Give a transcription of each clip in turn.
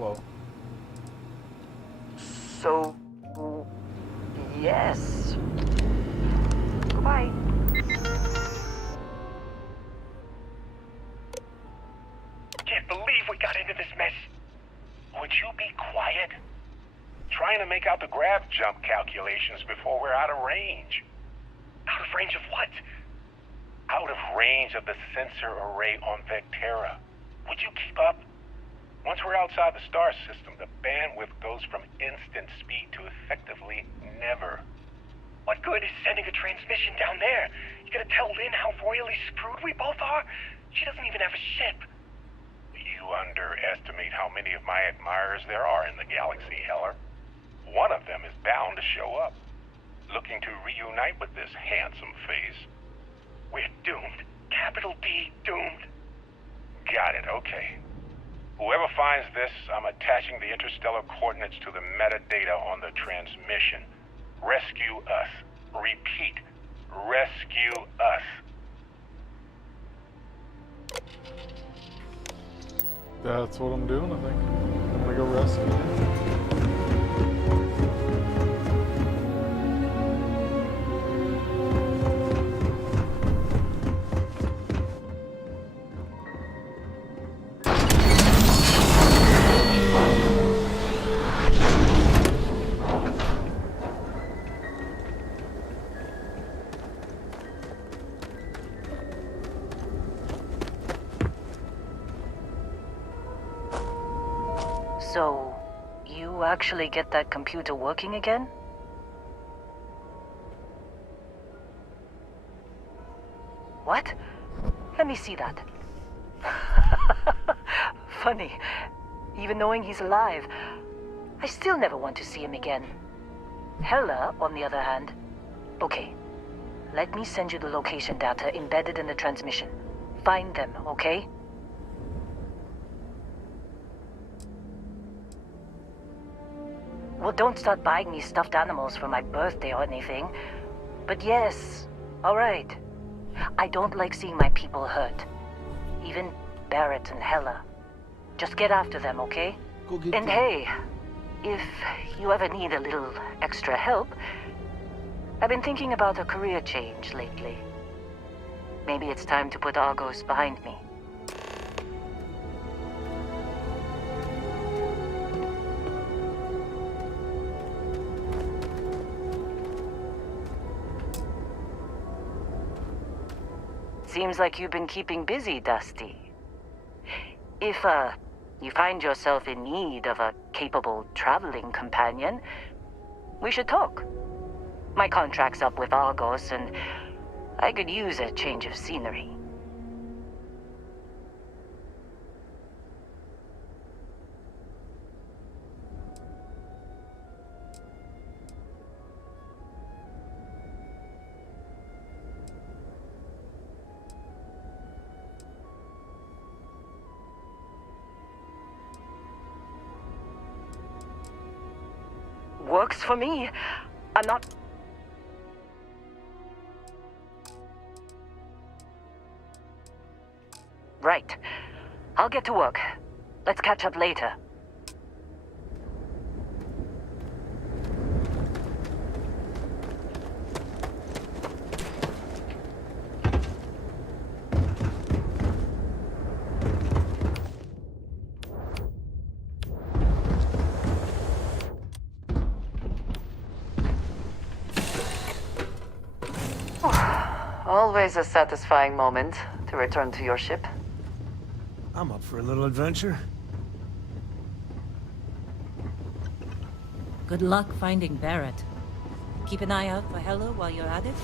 Hello. So... yes. Goodbye. Can't believe we got into this mess. Would you be quiet? Trying to make out the grav jump calculations before we're out of range. Out of range of what? Out of range of the sensor array on Vectera. Would you keep up? Once we're outside the star system, the bandwidth goes from instant speed to effectively never. What good is sending a transmission down there? You gonna tell Lynn how royally screwed we both are? She doesn't even have a ship. You underestimate how many of my admirers there are in the galaxy, Heller. One of them is bound to show up, looking to reunite with this handsome face. We're doomed. Capital D, doomed. Got it, okay. Whoever finds this, I'm attaching the interstellar coordinates to the metadata on the transmission. Rescue us. Repeat. Rescue us. That's what I'm doing, I think. I'm gonna go rescue him. So, you actually get that computer working again? What? Let me see that. Funny. Even knowing he's alive, I still never want to see him again. Hella, on the other hand. Okay. Let me send you the location data embedded in the transmission. Find them, okay? Well, don't start buying me stuffed animals for my birthday or anything. But yes, alright. I don't like seeing my people hurt. Even Barrett and Hella. Just get after them, okay? Go get And them. hey, if you ever need a little extra help, I've been thinking about a career change lately. Maybe it's time to put Argos behind me. Seems like you've been keeping busy, Dusty. If, you find yourself in need of a capable traveling companion, we should talk. My contract's up with Argos, and I could use a change of scenery. Works for me. I'm not... Right. I'll get to work. Let's catch up later. Always a satisfying moment to return to your ship. I'm up for a little adventure. Good luck finding Barrett. Keep an eye out for Hella while you're at it.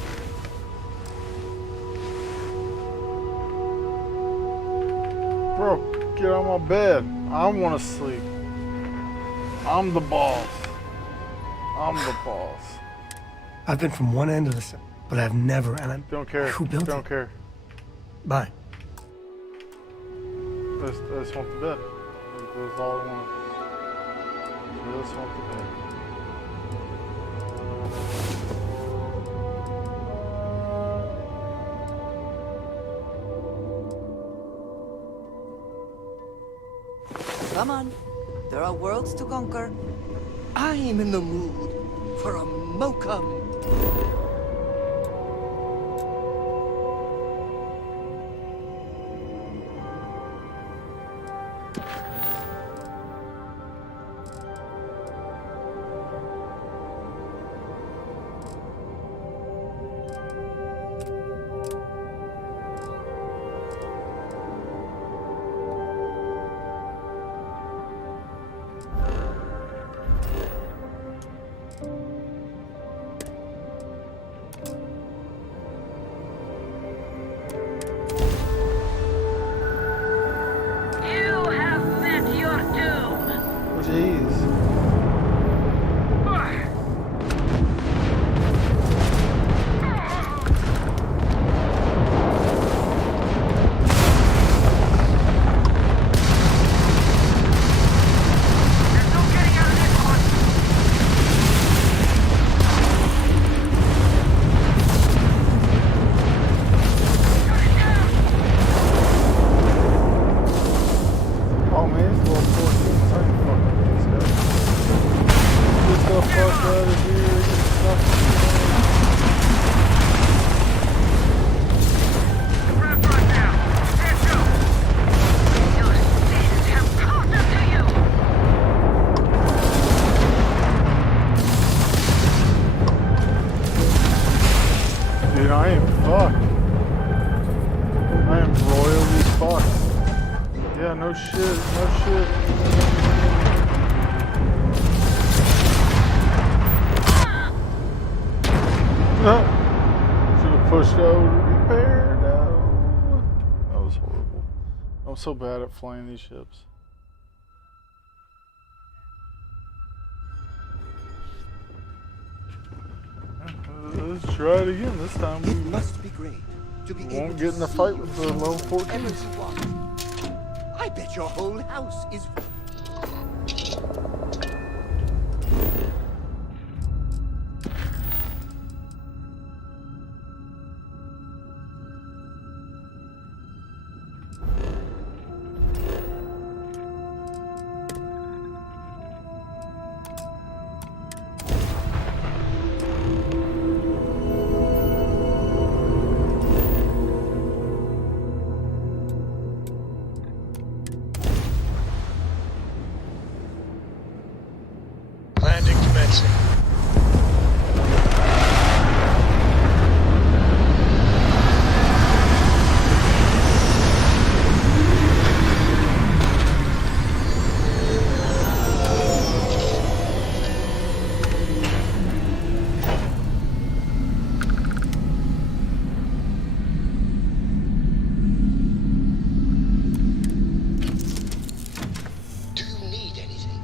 Bro, get out of my bed. I want to sleep. I'm the boss. I'm the boss. I've been from one end of the set, but I've never, and I Don't care. Who built Don't it? care. Bye. I just want the bed. That's all I want. I just want the bed. Come on. There are worlds to conquer. I'm in the mood for a mocha. Jeez. Oh man, it's level 14. I ain't fucking with these guys. Get the fuck out of here. Get the fuck dude, I am fucked. I am royally fucked. Yeah, no shit, no shit. Should have pushed out repair. No. That was horrible. I'm so bad at flying these ships. Let's try it again. This time It must be great to be able won't to get in the see fight with the yourself level 14. wherever you want. I bet your whole house is. Landing commencing. Do you need anything?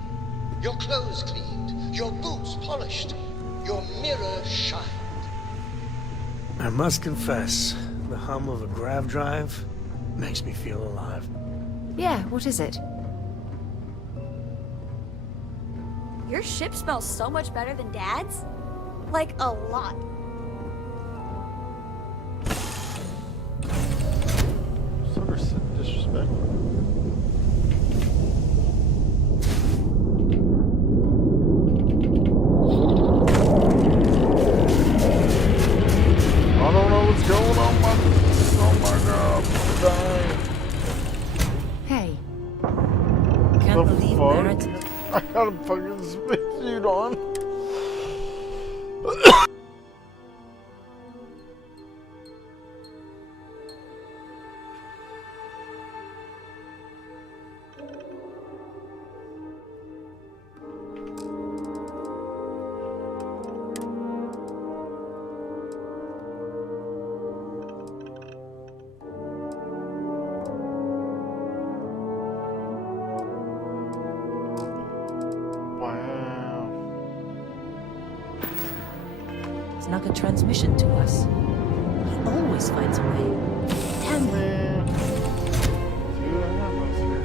Your clothes cleaned, your boots polished, your mirror shined. I must confess, the hum of a grav drive makes me feel alive. Yeah, what is it? Your ship smells so much better than Dad's? Like, a lot. Sort of disrespectful. I don't know what's going on, oh my god, I'm dying. Hey. Can't The believe fuck? Barrett. I got a fucking spacesuit on. Wow. Snuck a transmission to us. He always finds a way. Damn him. Man. See what happens here.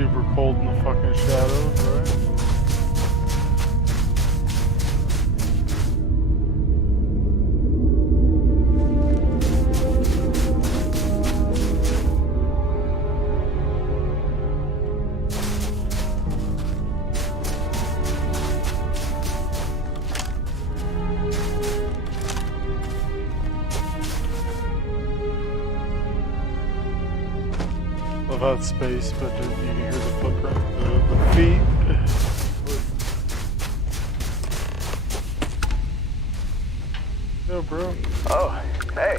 super cold in the fucking shadows, right? Love how it's space, but you can hear the footprint, the feet. Yo, bro. Oh, hey,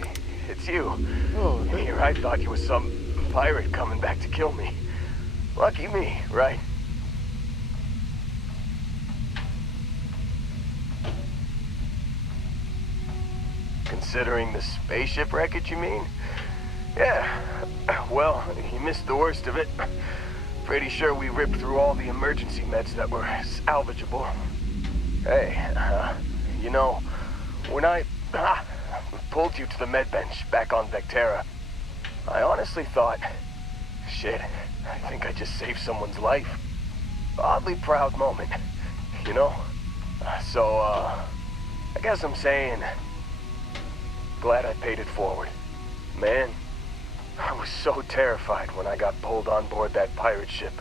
it's you. Oh, hey. Here, I thought you were some pirate coming back to kill me. Lucky me, right? Considering the spaceship wreckage, you mean? Yeah, well, you missed the worst of it. Pretty sure we ripped through all the emergency meds that were salvageable. Hey, you know, when I pulled you to the med bench back on Vectera, I honestly thought, shit, I think I just saved someone's life. Oddly proud moment, you know? So, I guess I'm saying, glad I paid it forward. Man, I was so terrified when I got pulled on board that pirate ship.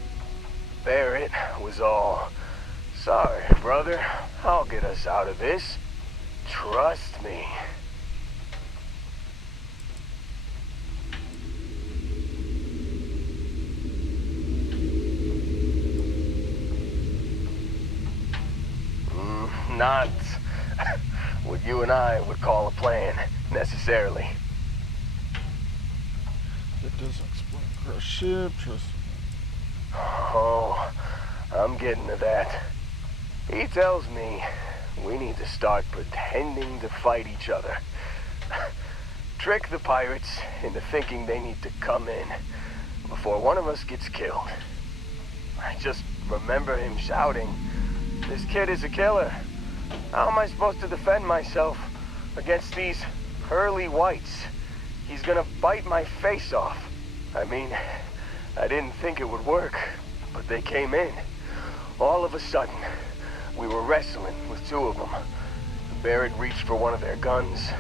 Barrett was all, sorry, brother, I'll get us out of this. Trust me. Not what you and I would call a plan, necessarily. It doesn't explain crush ship, just... Oh, I'm getting to that. He tells me we need to start pretending to fight each other. Trick the pirates into thinking they need to come in before one of us gets killed. I just remember him shouting, "This kid is a killer. How am I supposed to defend myself against these pearly whites? He's gonna bite my face off." I mean, I didn't think it would work, but they came in. All of a sudden, we were wrestling with two of them. Barrett reached for one of their guns.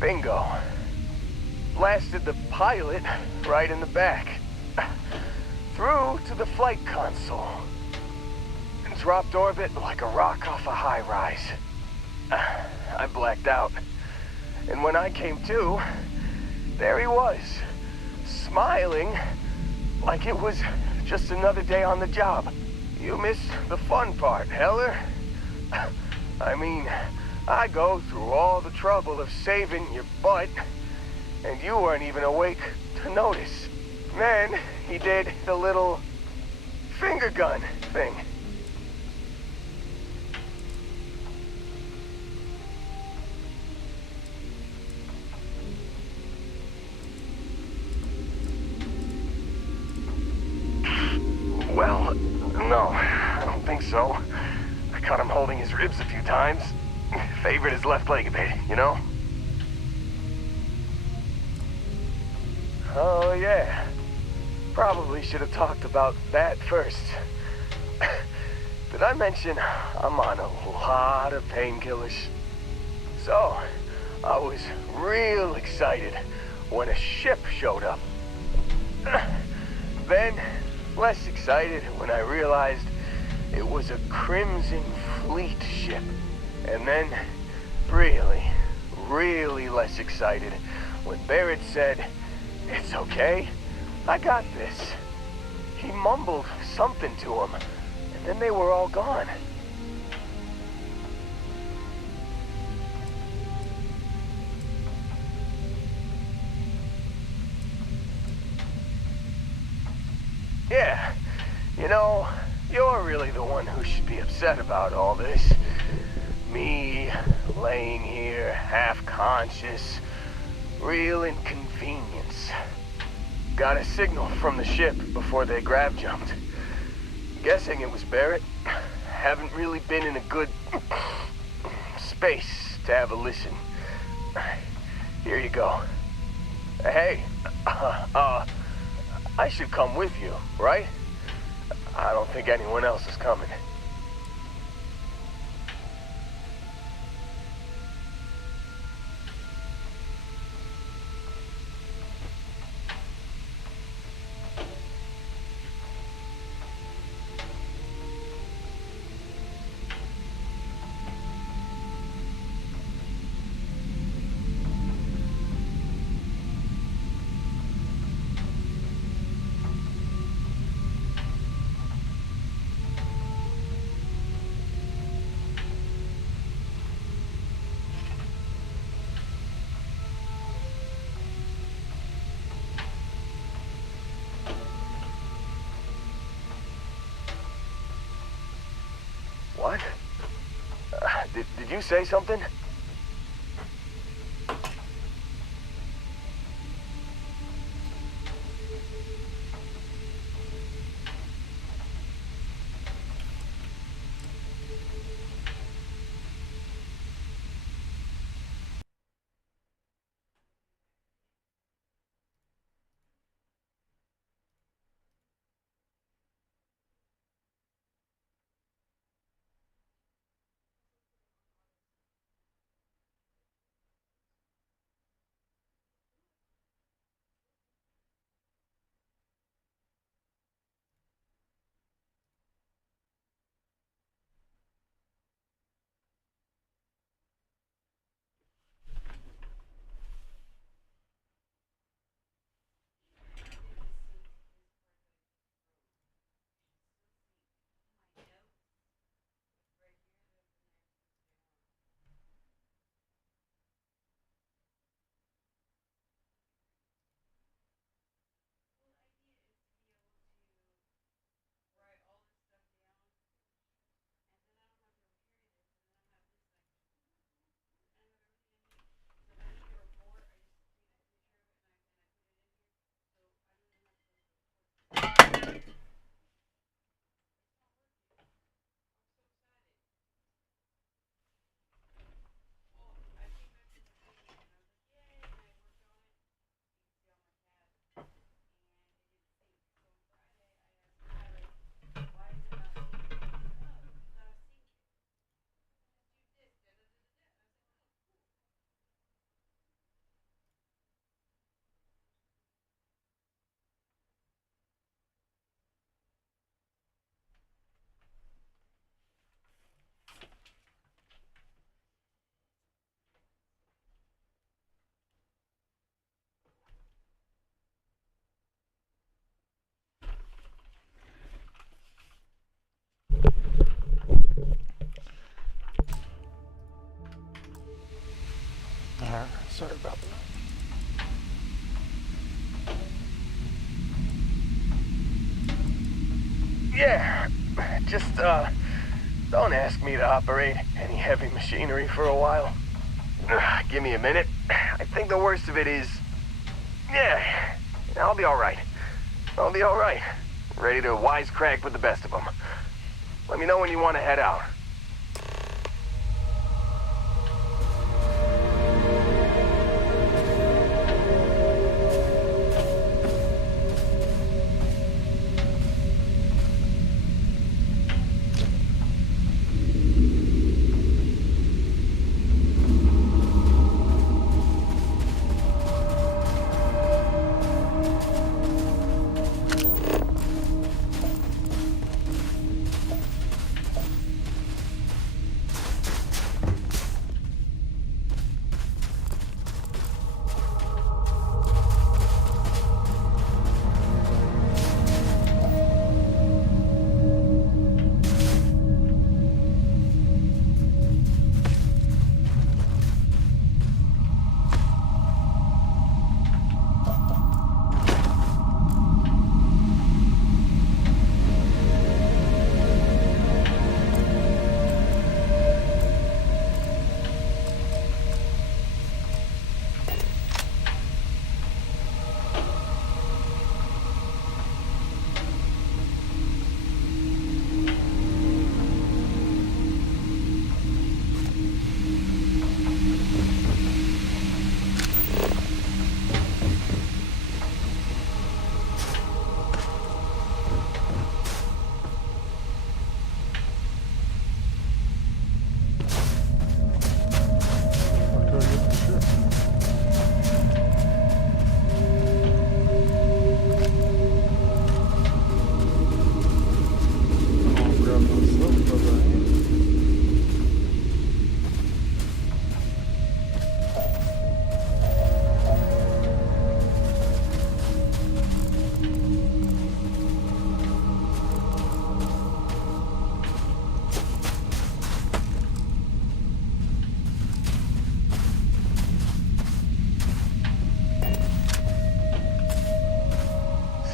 Bingo. Blasted the pilot right in the back. Through to the flight console. And dropped orbit like a rock off a high rise. I blacked out. And when I came to, there he was, smiling like it was just another day on the job. You missed the fun part, Heller. I mean, I go through all the trouble of saving your butt, and you weren't even awake to notice. Then he did the little finger gun thing. Well, no, I don't think so. I caught him holding his ribs a few times. Favored his left leg a bit, you know? Oh, yeah. Probably should have talked about that first. Did I mention I'm on a lot of painkillers? So, I was real excited when a ship showed up. Then, less excited when I realized it was a Crimson Fleet ship. And then, really less excited when Barrett said, "It's okay, I got this." He mumbled something to him, and then they were all gone. Yeah, you know, you're really the one who should be upset about all this. Me, laying here, half-conscious, real inconvenience. Got a signal from the ship before they grav jumped. Guessing it was Barrett. Haven't really been in a good space to have a listen. Here you go. Hey, I should come with you, right? I don't think anyone else is coming. What? Did you say something? Alright, sorry about that. Yeah, just, don't ask me to operate any heavy machinery for a while. Give me a minute. I think the worst of it is... Yeah, I'll be alright. I'll be alright. Ready to wisecrack with the best of them. Let me know when you want to head out.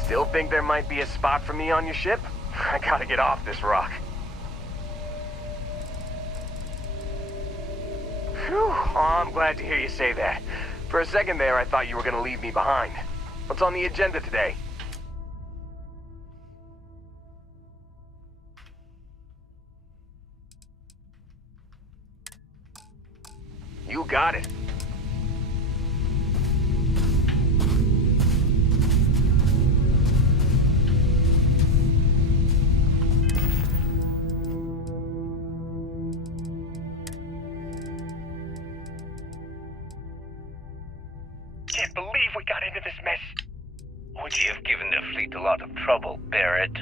Still think there might be a spot for me on your ship? I gotta get off this rock. Phew, oh, I'm glad to hear you say that. For a second there, I thought you were gonna leave me behind. What's on the agenda today? You got it. Can't believe we got into this mess. Would you have given the fleet a lot of trouble, Barrett?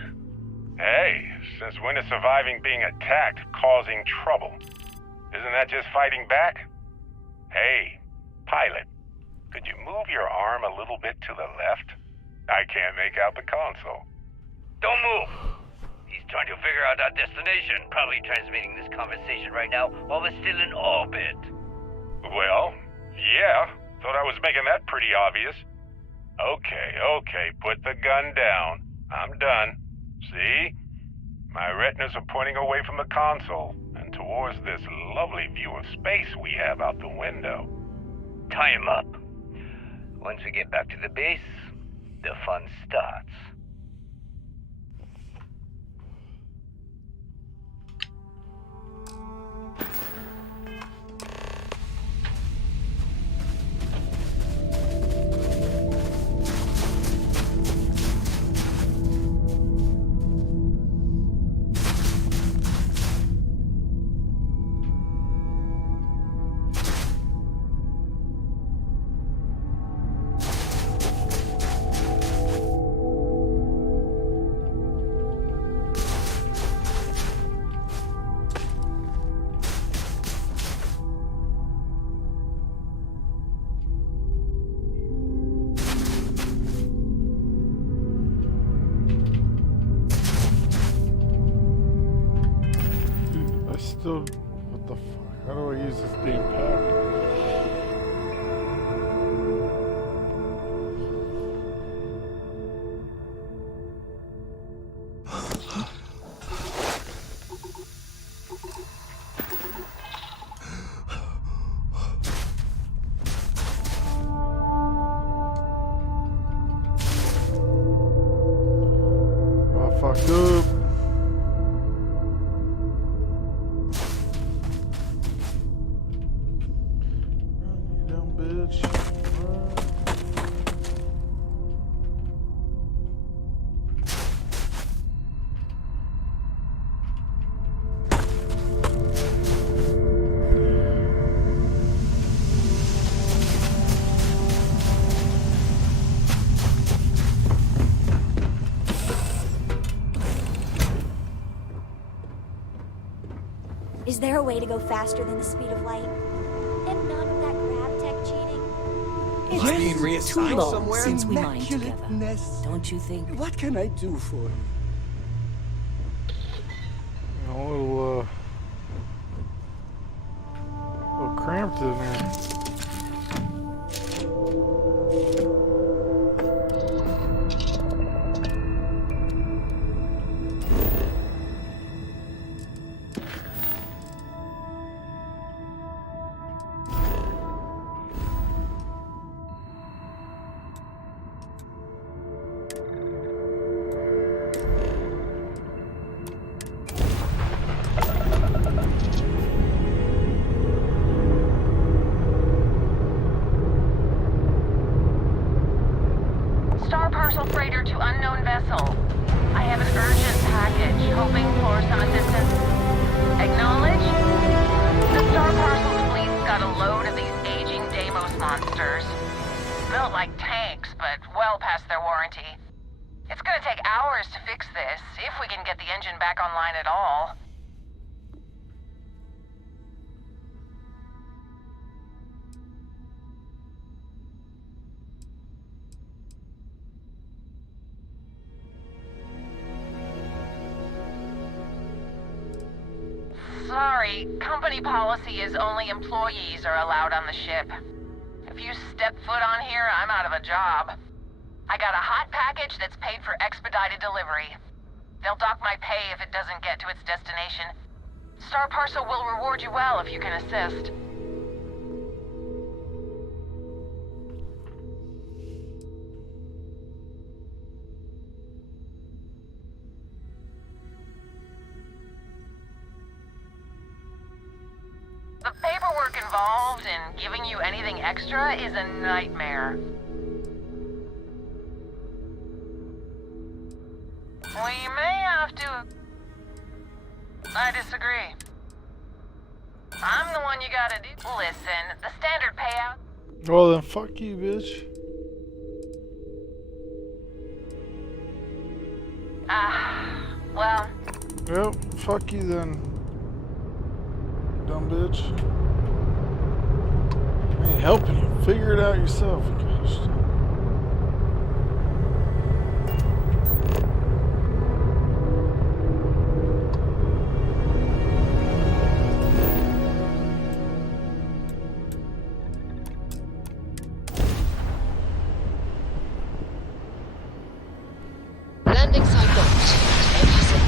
Hey, since when is surviving being attacked causing trouble? Isn't that just fighting back? Hey, pilot, could you move your arm a little bit to the left? I can't make out the console. Don't move! He's trying to figure out our destination. Probably transmitting this conversation right now while we're still in orbit. Well, yeah. Thought I was making that pretty obvious. Okay, put the gun down. I'm done. See? My retinas are pointing away from the console and towards this lovely view of space we have out the window. Tie him up. Once we get back to the base, the fun starts. What the fuck? How do I use this damn pad? I fucked up. Is there a way to go faster than the speed of light? And none of that grab tech cheating? It's Yes, been too reassigned long somewhere. since we mined together. Immaculateness. Don't you think? What can I do for you? A little cramped in there. Star parcel freighter to unknown vessel. I have an urgent package, hoping for some assistance. Acknowledge? The Star parcel's fleet's got a load of these aging Deimos monsters. Built like tanks, but well past their warranty. It's gonna take hours to fix this, if we can get the engine back online at all. Sorry, company policy is only employees are allowed on the ship. If you step foot on here, I'm out of a job. I got a hot package that's paid for expedited delivery. They'll dock my pay if it doesn't get to its destination. Star Parcel will reward you well if you can assist. The paperwork involved in giving you anything extra is a nightmare. We may have to... I disagree. I'm the one you gotta do. Listen, the standard payout... Well then, fuck you, bitch. Well... Yep, fuck you then. Dumb bitch. I ain't helping you. Figure it out yourself. Gosh. Landing site docked. Empty set.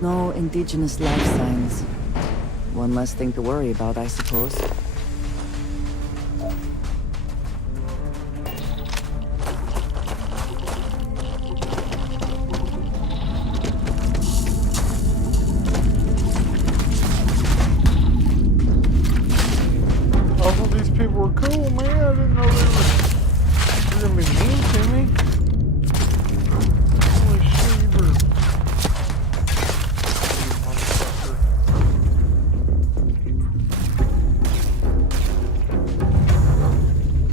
No indigenous life signs. One less thing to worry about, I suppose. I thought these people were cool, man. I didn't know they were gonna be mean to me. Holy shit, you motherfucker.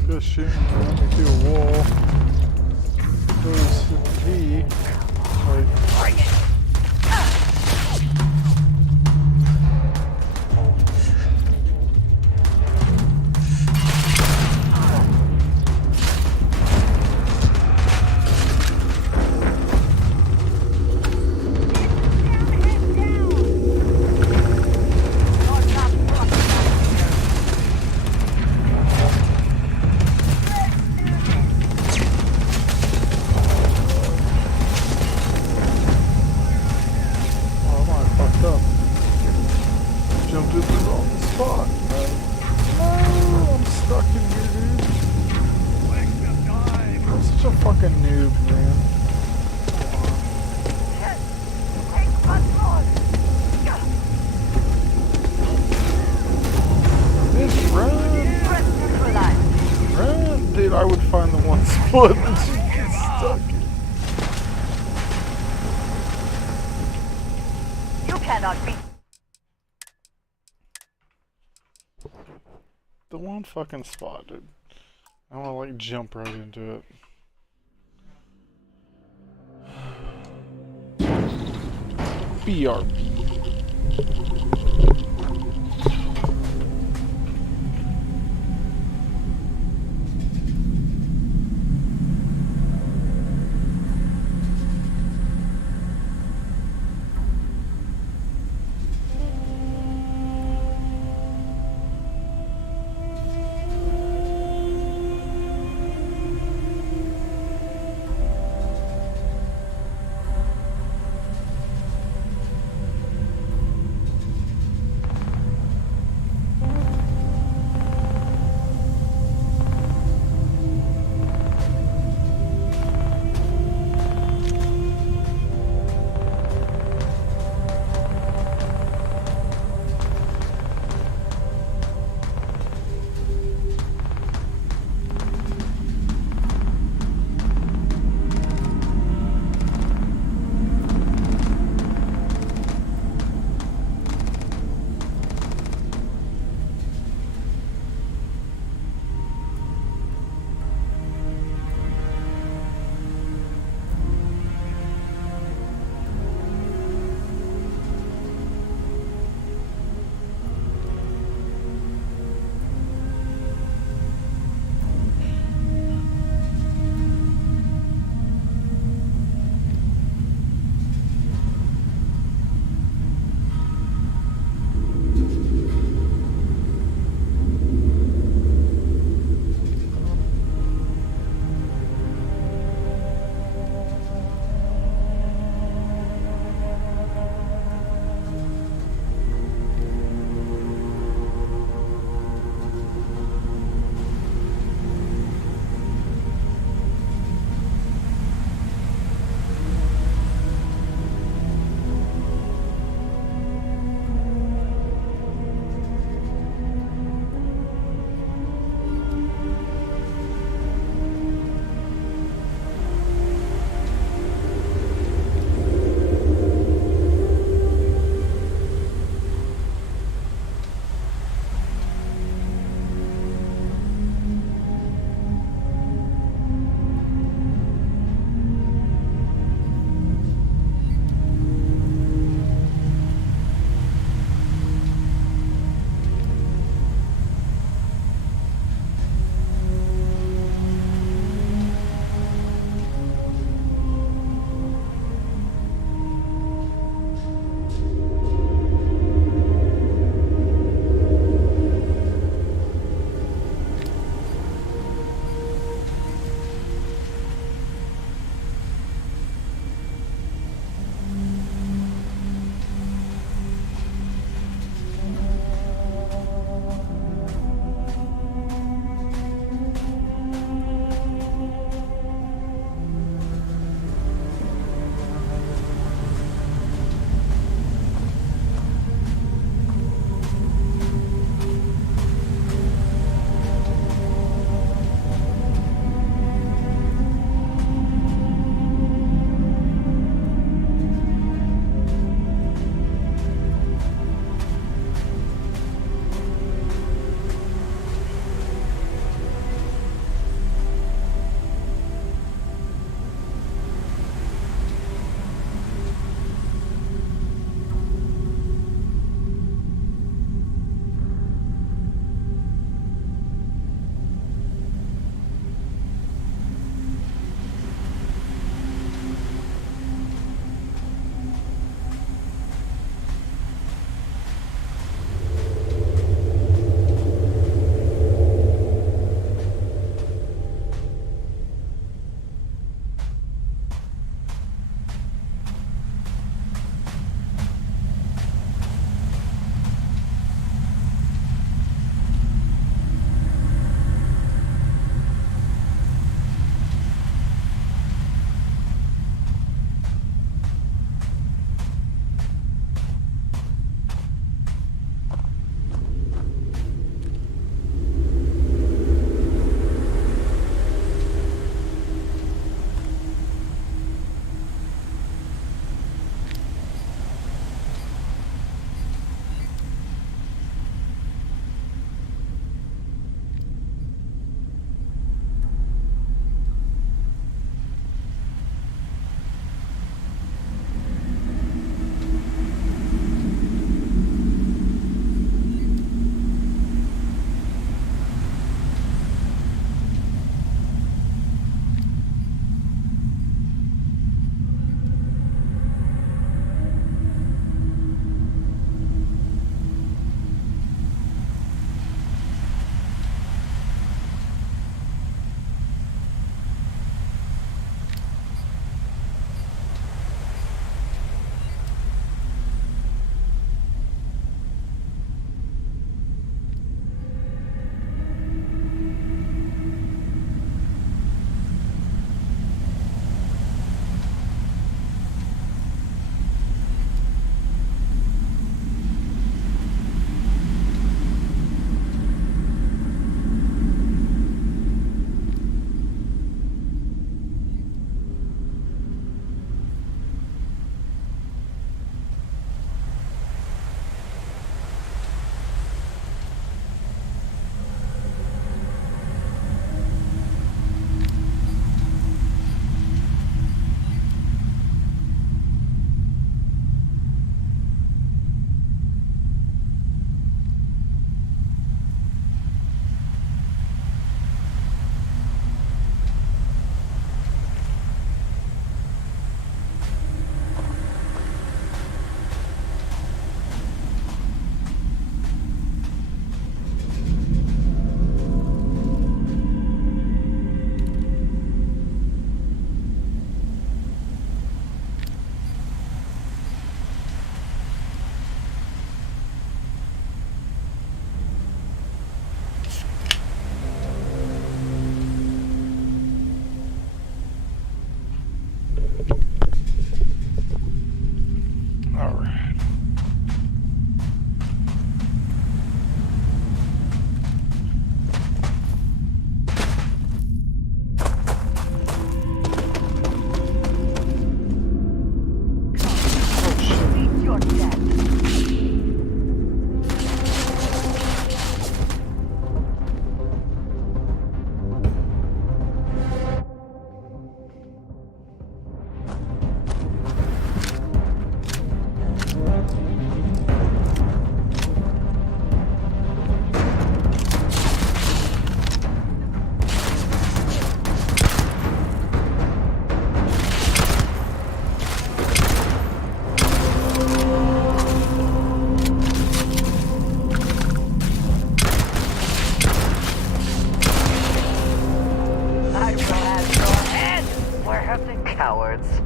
Just shooting me through a wall. Goes to V. Like, jumped in the wrong spot. No, I'm stuck in here, dude. I'm such a fucking noob, man. Bitch, run! Run! Dude, I would find the one spot that she gets stuck in. You cannot be... The one fucking spot, dude. I wanna like jump right into it. BRB. Captain Cowards.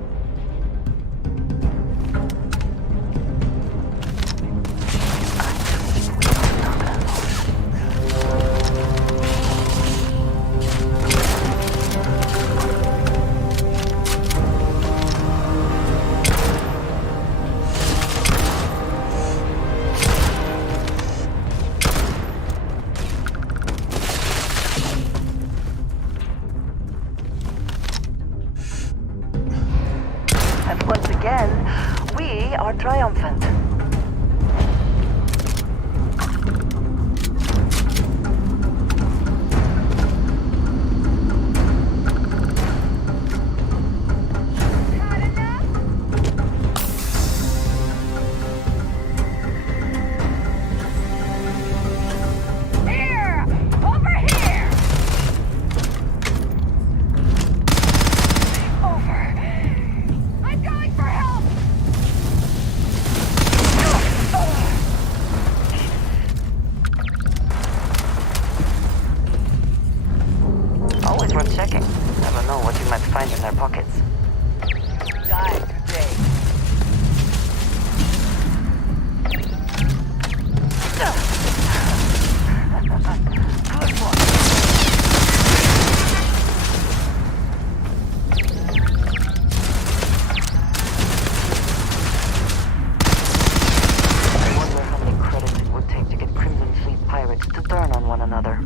And once again, we are triumphant. Here! Over here! Over. I'm going for help! Always worth checking. Never know what you might find in their pockets. Die today. Good one. I wonder how many credits it would take to get Crimson Fleet pirates to turn on one another.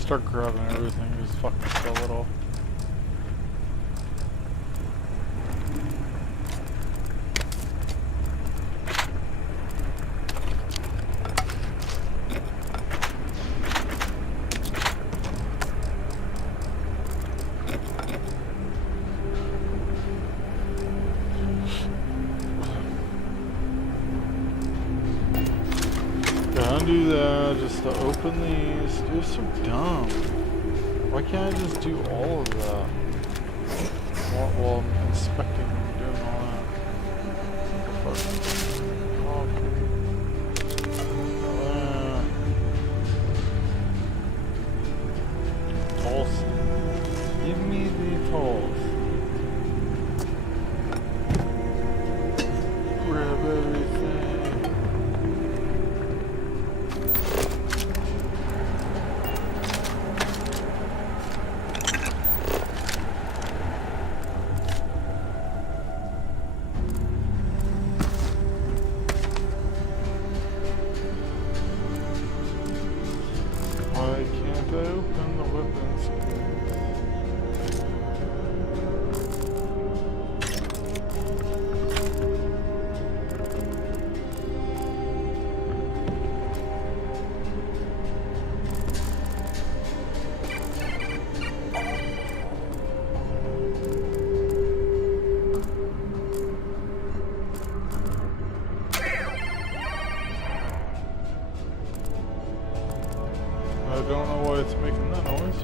Start grabbing everything, just fucking sell it all. Don't do that, just to open these. You're so dumb. Why can't I just do all of that? While I'm inspecting and doing all that. What the fuck? Pulse. Give me the pulse. Grab everything. don't know why it's making that noise.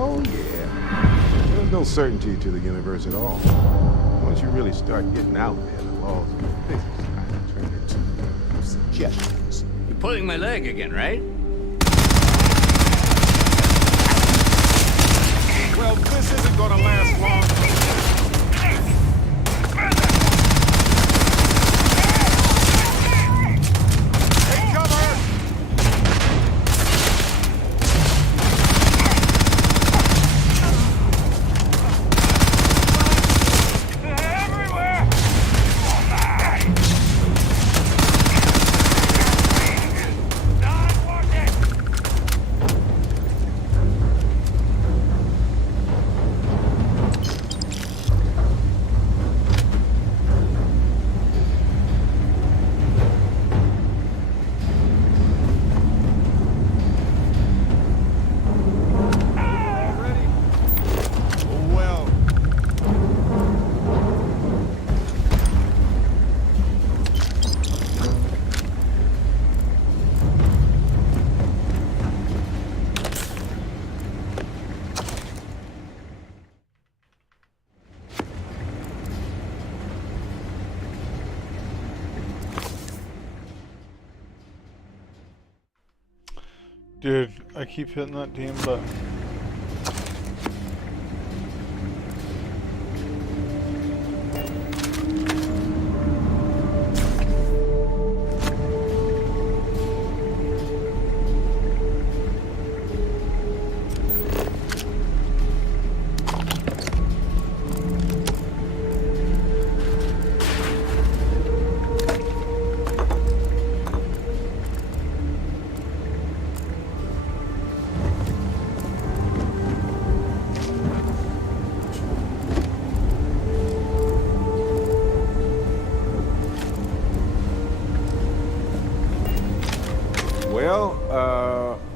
Oh, yeah. There's no certainty to the universe at all. Once you really start getting out there, the laws of physics kind of turn into suggestions. You're pulling my leg again, right? Well, this isn't gonna last long. Take cover! Dude, I keep hitting that damn button.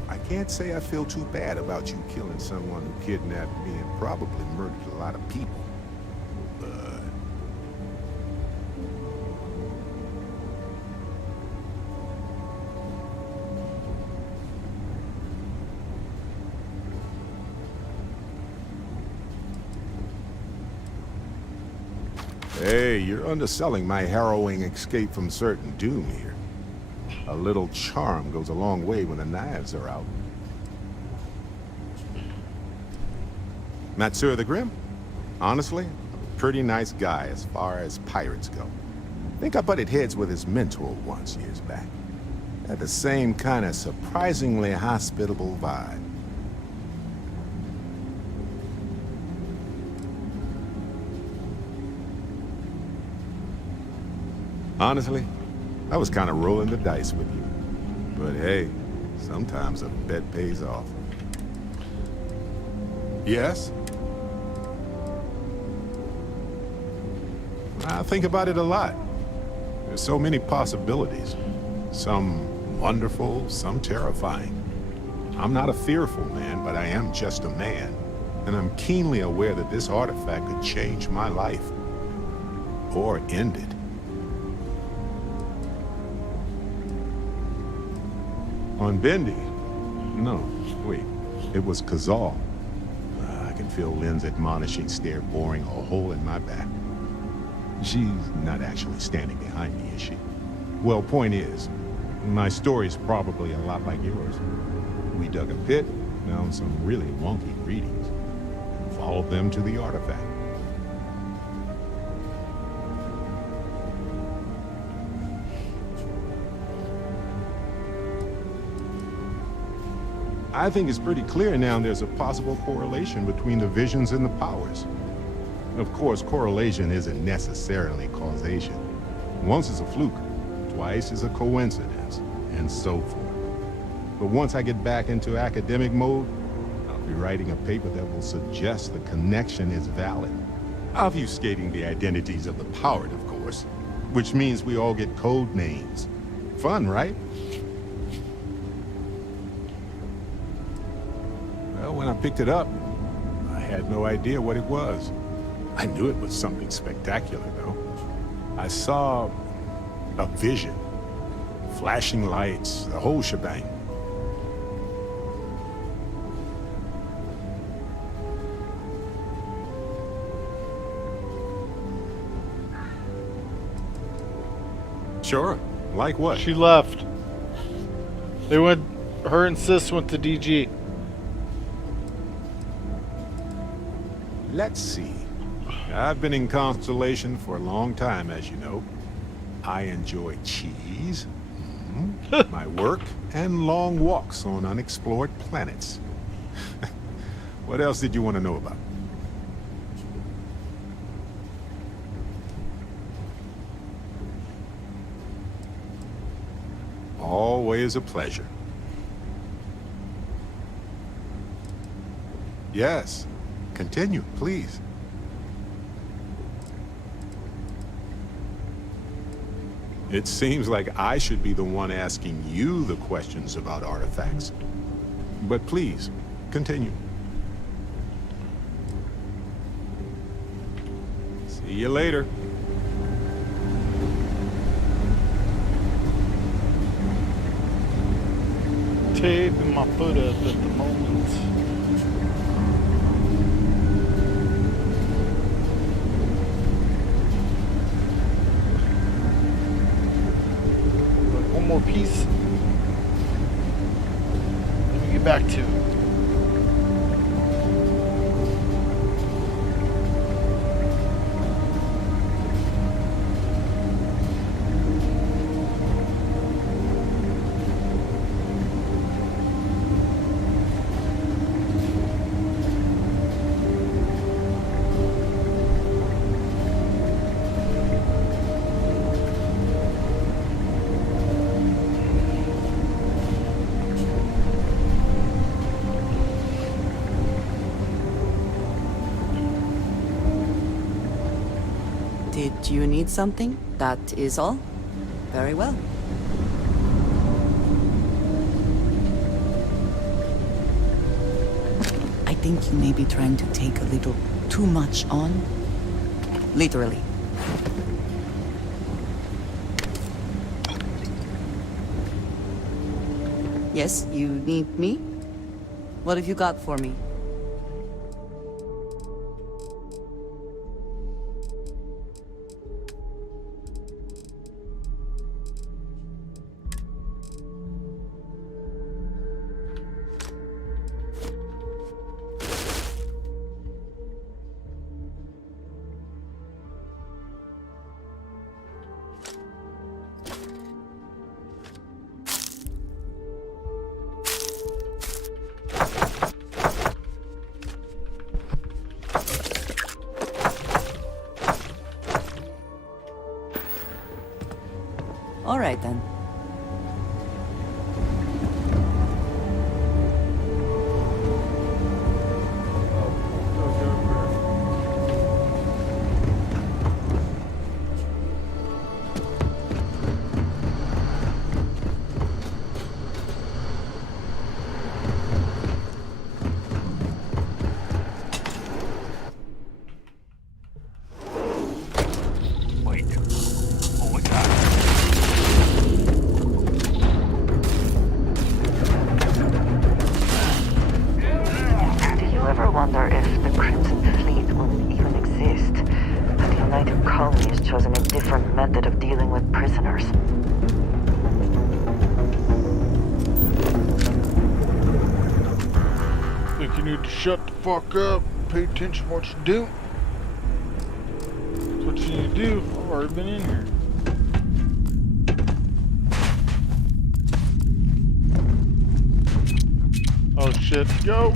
I can't say I feel too bad about you killing someone who kidnapped me and probably murdered a lot of people. But... Hey, you're underselling my harrowing escape from certain doom here. A little charm goes a long way when the knives are out. Matsur the Grim? Honestly, a pretty nice guy as far as pirates go. Think I butted heads with his mentor once years back. Had the same kind of surprisingly hospitable vibe. Honestly, I was kind of rolling the dice with you. But hey, sometimes a bet pays off. Yes? I think about it a lot. There's so many possibilities. Some wonderful, some terrifying. I'm not a fearful man, but I am just a man. And I'm keenly aware that this artifact could change my life. Or end it. On Bendy? No, wait. It was Kazal. I can feel Lynn's admonishing stare boring a hole in my back. She's not actually standing behind me, is she? Well, point is, my story's probably a lot like yours. We dug a pit, found some really wonky readings, and followed them to the artifact. I think it's pretty clear now there's a possible correlation between the visions and the powers. Of course, correlation isn't necessarily causation. Once is a fluke, twice is a coincidence, and so forth. But once I get back into academic mode, I'll be writing a paper that will suggest the connection is valid. Obfuscating the identities of the powered, of course, which means we all get code names. Fun, right? Well, when I picked it up, I had no idea what it was. I knew it was something spectacular, though. I saw a vision. Flashing lights, the whole shebang. Sure. Like what? She left. They went, her and Sis went to DG. Let's see. I've been in Constellation for a long time, as you know. I enjoy cheese, my work, and long walks on unexplored planets. What else did you want to know about? Always a pleasure. Yes. Continue, please. It seems like I should be the one asking you the questions about artifacts. But please, continue. See you later. Taping my foot up at the moment. One more piece. Let me get back to it. Did you need something? That is all? Very well. I think you may be trying to take a little too much on. Literally. Yes, you need me? What have you got for me? All right, then. Wait. Oh my god. travelers. Think you need to shut the fuck up. Pay attention to what you do. That's what you need to do. I've already been in here. Oh shit, go!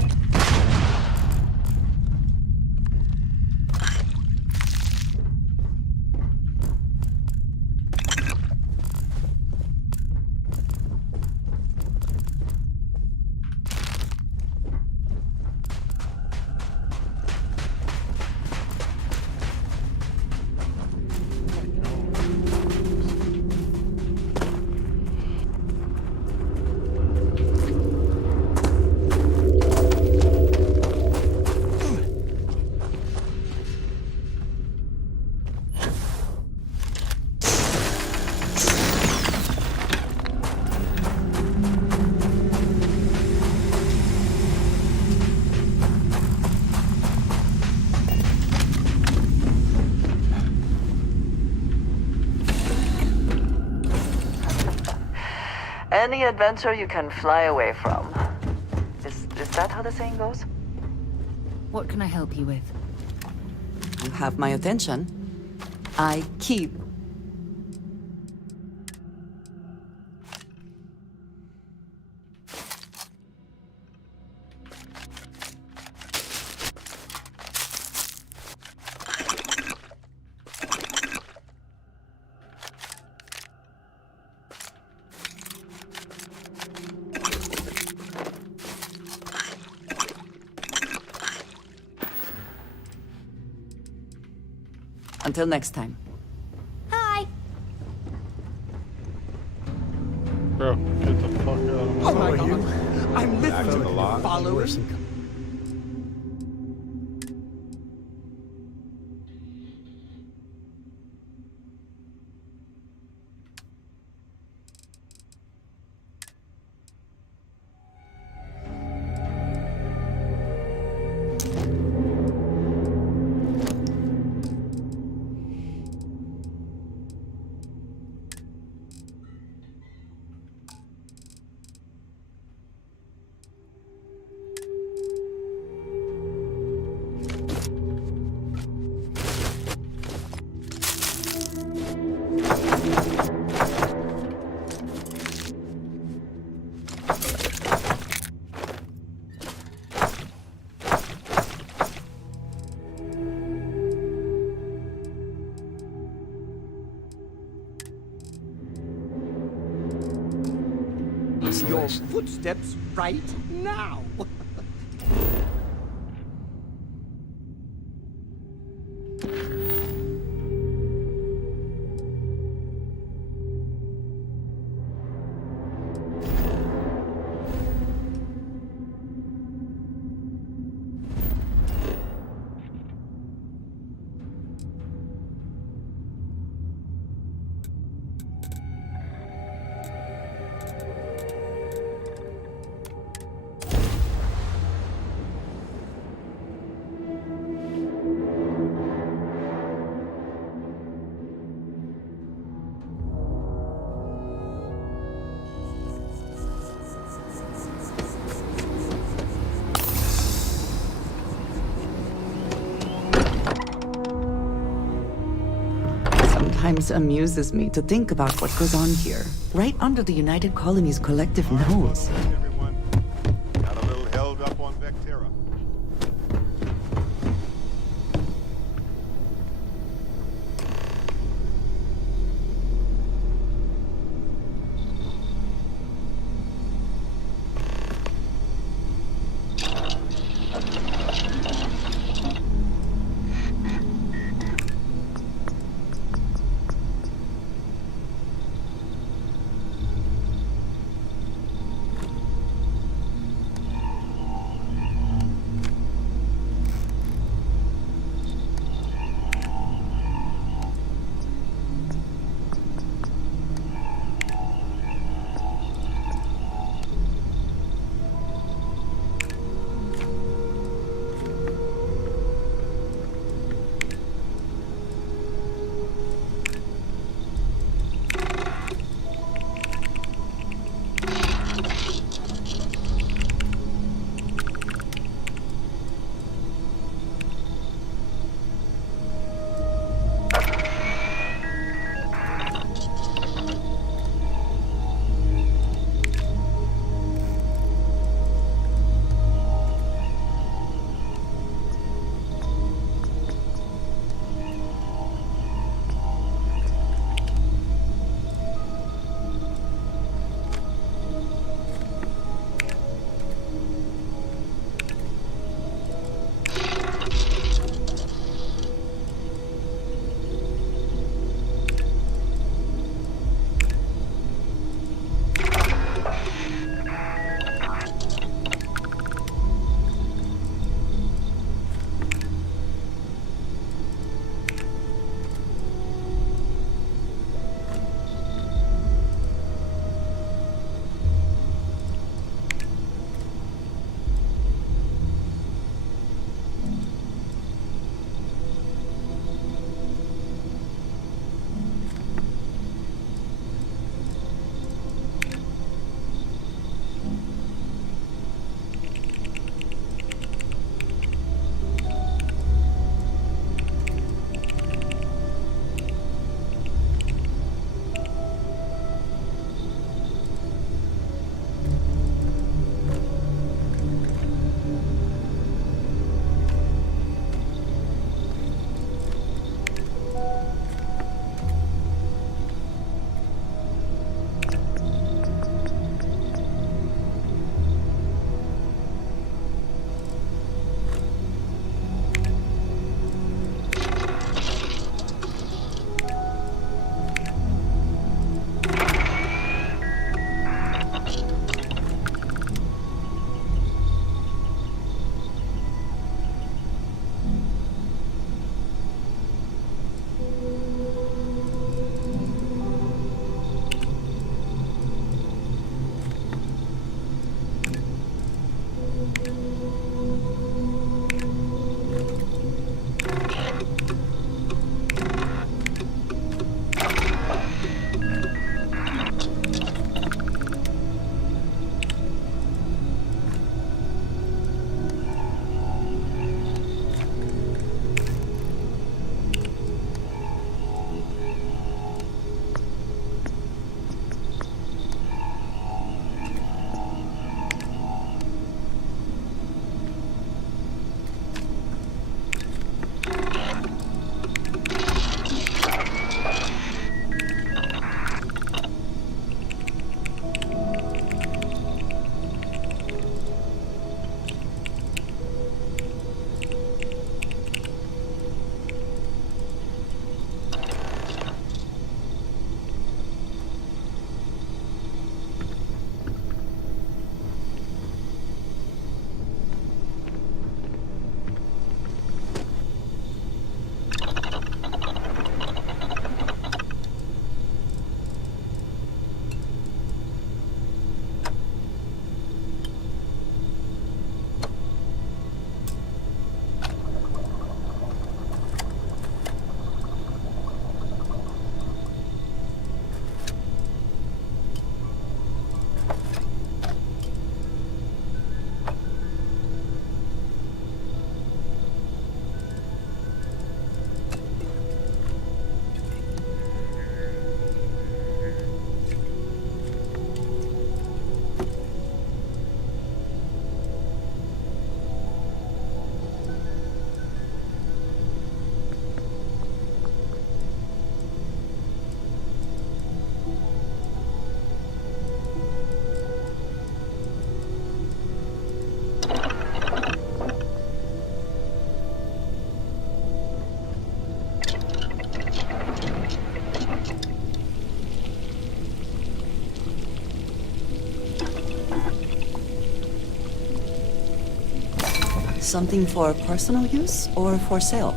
Any adventure you can fly away from. Is that how the saying goes? What can I help you with? You have my attention. I keep. Until next time. Hi. Bro, get the fuck out of my Oh my God. Back I'm to literally the lot. following. Your footsteps right now. Sometimes amuses me to think about what goes on here, right under the United Colony's collective nose. Everyone. Got a little held up on Vectera. Something for personal use or for sale?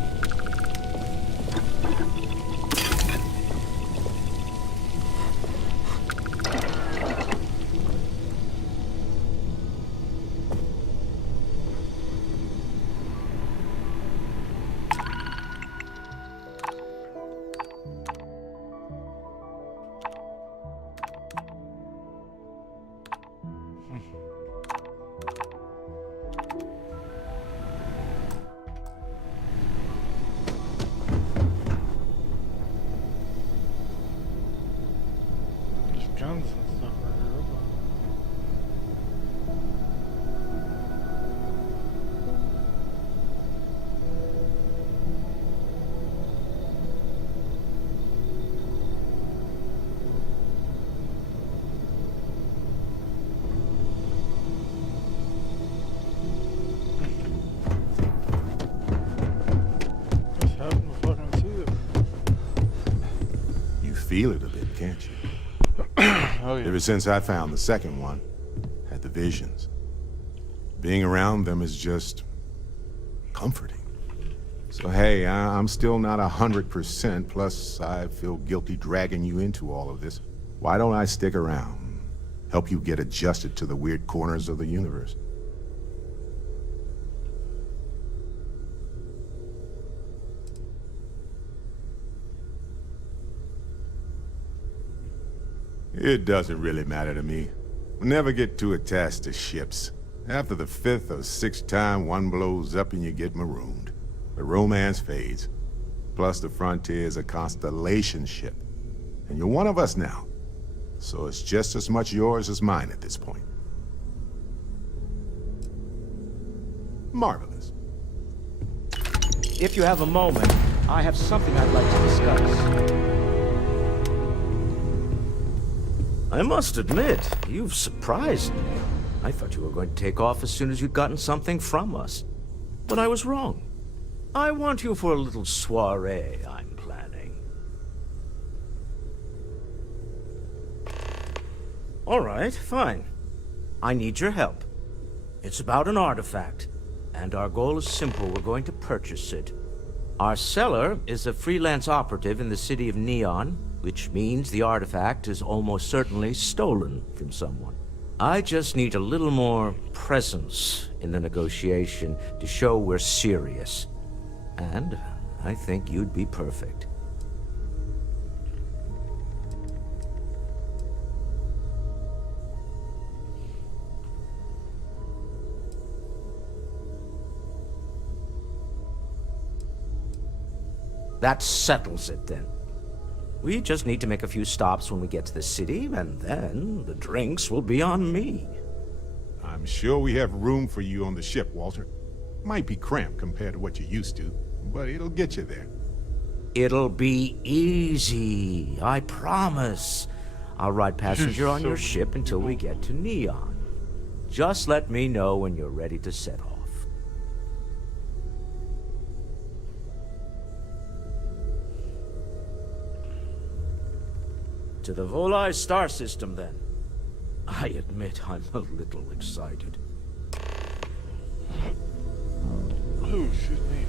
There's guns and stuff right here. Just happen to fucking see it. You feel it a bit, can't you? Oh yeah. Ever since I found the second one, had the visions. Being around them is just comforting. So hey, I'm still not 100%, plus I feel guilty dragging you into all of this. Why don't I stick around? Help you get adjusted to the weird corners of the universe. It doesn't really matter to me. Never get too attached to ships. After the 5th or 6th time one blows up and you get marooned. The romance fades. Plus the Frontier is a constellation ship. And you're one of us now. So it's just as much yours as mine at this point. Marvelous. If you have a moment, I have something I'd like to discuss. I must admit, you've surprised me. I thought you were going to take off as soon as you'd gotten something from us. But I was wrong. I want you for a little soiree I'm planning. All right, fine. I need your help. It's about an artifact, and our goal is simple. We're going to purchase it. Our seller is a freelance operative in the city of Neon, which means the artifact is almost certainly stolen from someone. I just need a little more presence in the negotiation to show we're serious. And I think you'd be perfect. That settles it then. We just need to make a few stops when we get to the city, and then the drinks will be on me. I'm sure we have room for you on the ship, Walter. Might be cramped compared to what you're used to, but it'll get you there. It'll be easy, I promise. I'll ride passenger on your ship until we get to Neon. Just let me know when you're ready to set off. To the Volai star system, then. I admit I'm a little excited. Oh, excuse me.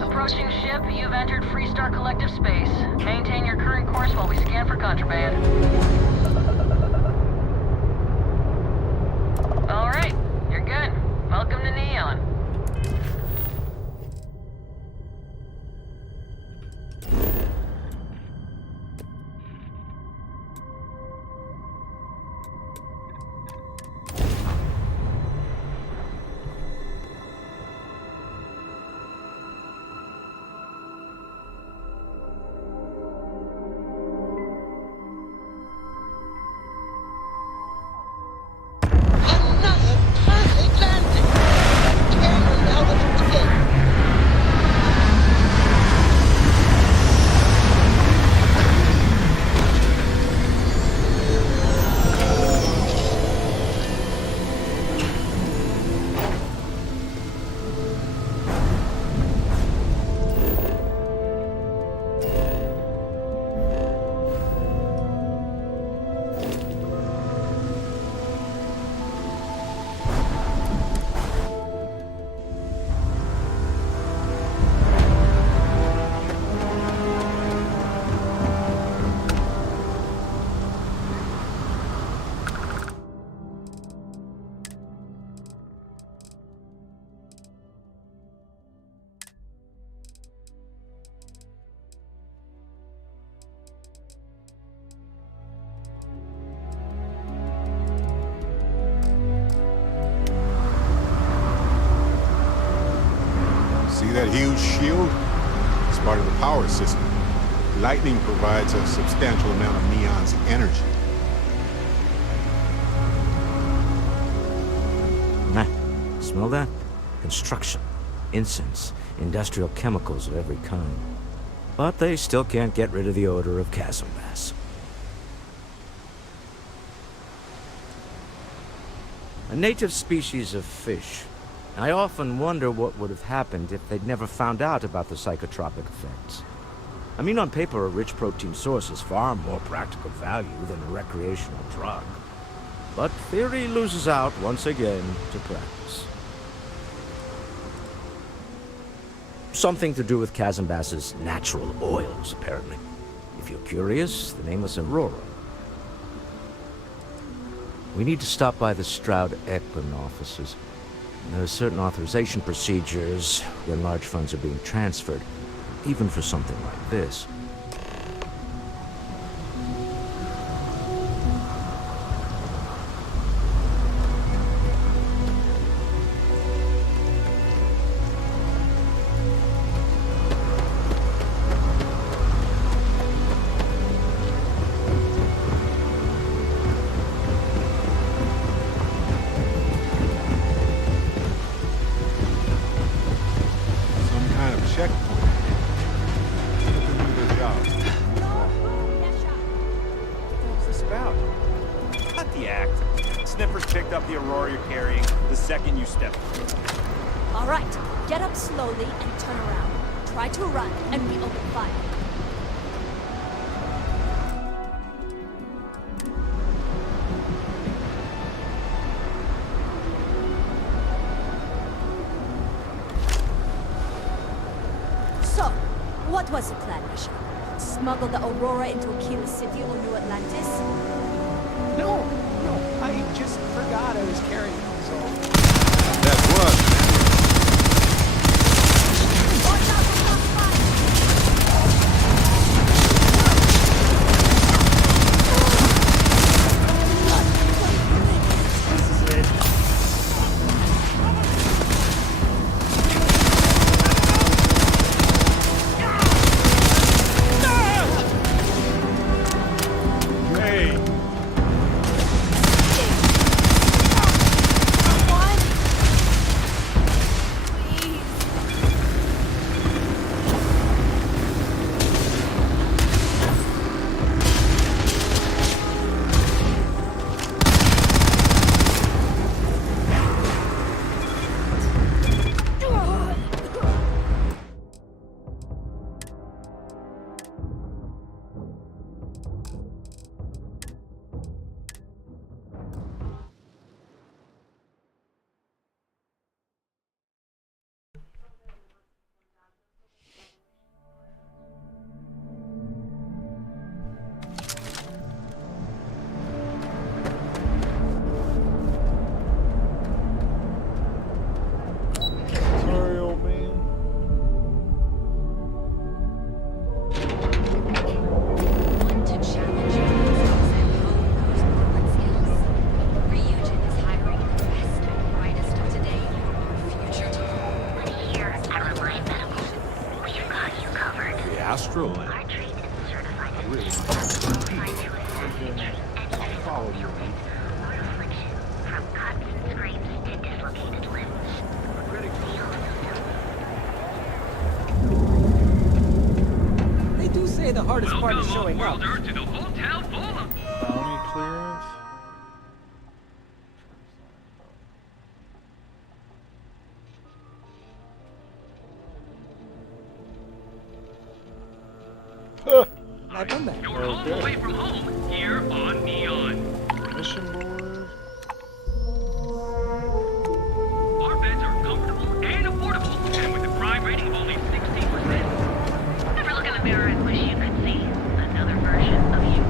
Approaching ship, you've entered Freestar Collective space. Maintain your current course while we scan for contraband. All right, you're good. Welcome to Neon. Another perfect landing! See that huge shield? It's part of the power system. Lightning provides a substantial amount of Neon's energy. Smell that? Construction, incense, industrial chemicals of every kind. But they still can't get rid of the odor of chasm bass. A native species of fish. I often wonder what would have happened if they'd never found out about the psychotropic effects. I mean, on paper, a rich protein source is far more practical value than a recreational drug. But theory loses out once again to practice. Something to do with chasm bass's natural oils, apparently. If you're curious, the name was Aurora. We need to stop by the Stroud-Ekman offices. There are certain authorization procedures when large funds are being transferred, even for something like this. All right, get up slowly and turn around. Try to run, and we open fire. So, what was the plan, Misha? Smuggle the Aurora into Aquila City or New Atlantis? No, I just forgot I was carrying it, so... That was. The hardest part is showing up. Bounty clearance? I've done that. You're home away from home here on Neon. Mission board. Our beds are comfortable and affordable, and with a crime rating of only 60%. Ever look in the mirror and wish you could see another version of you?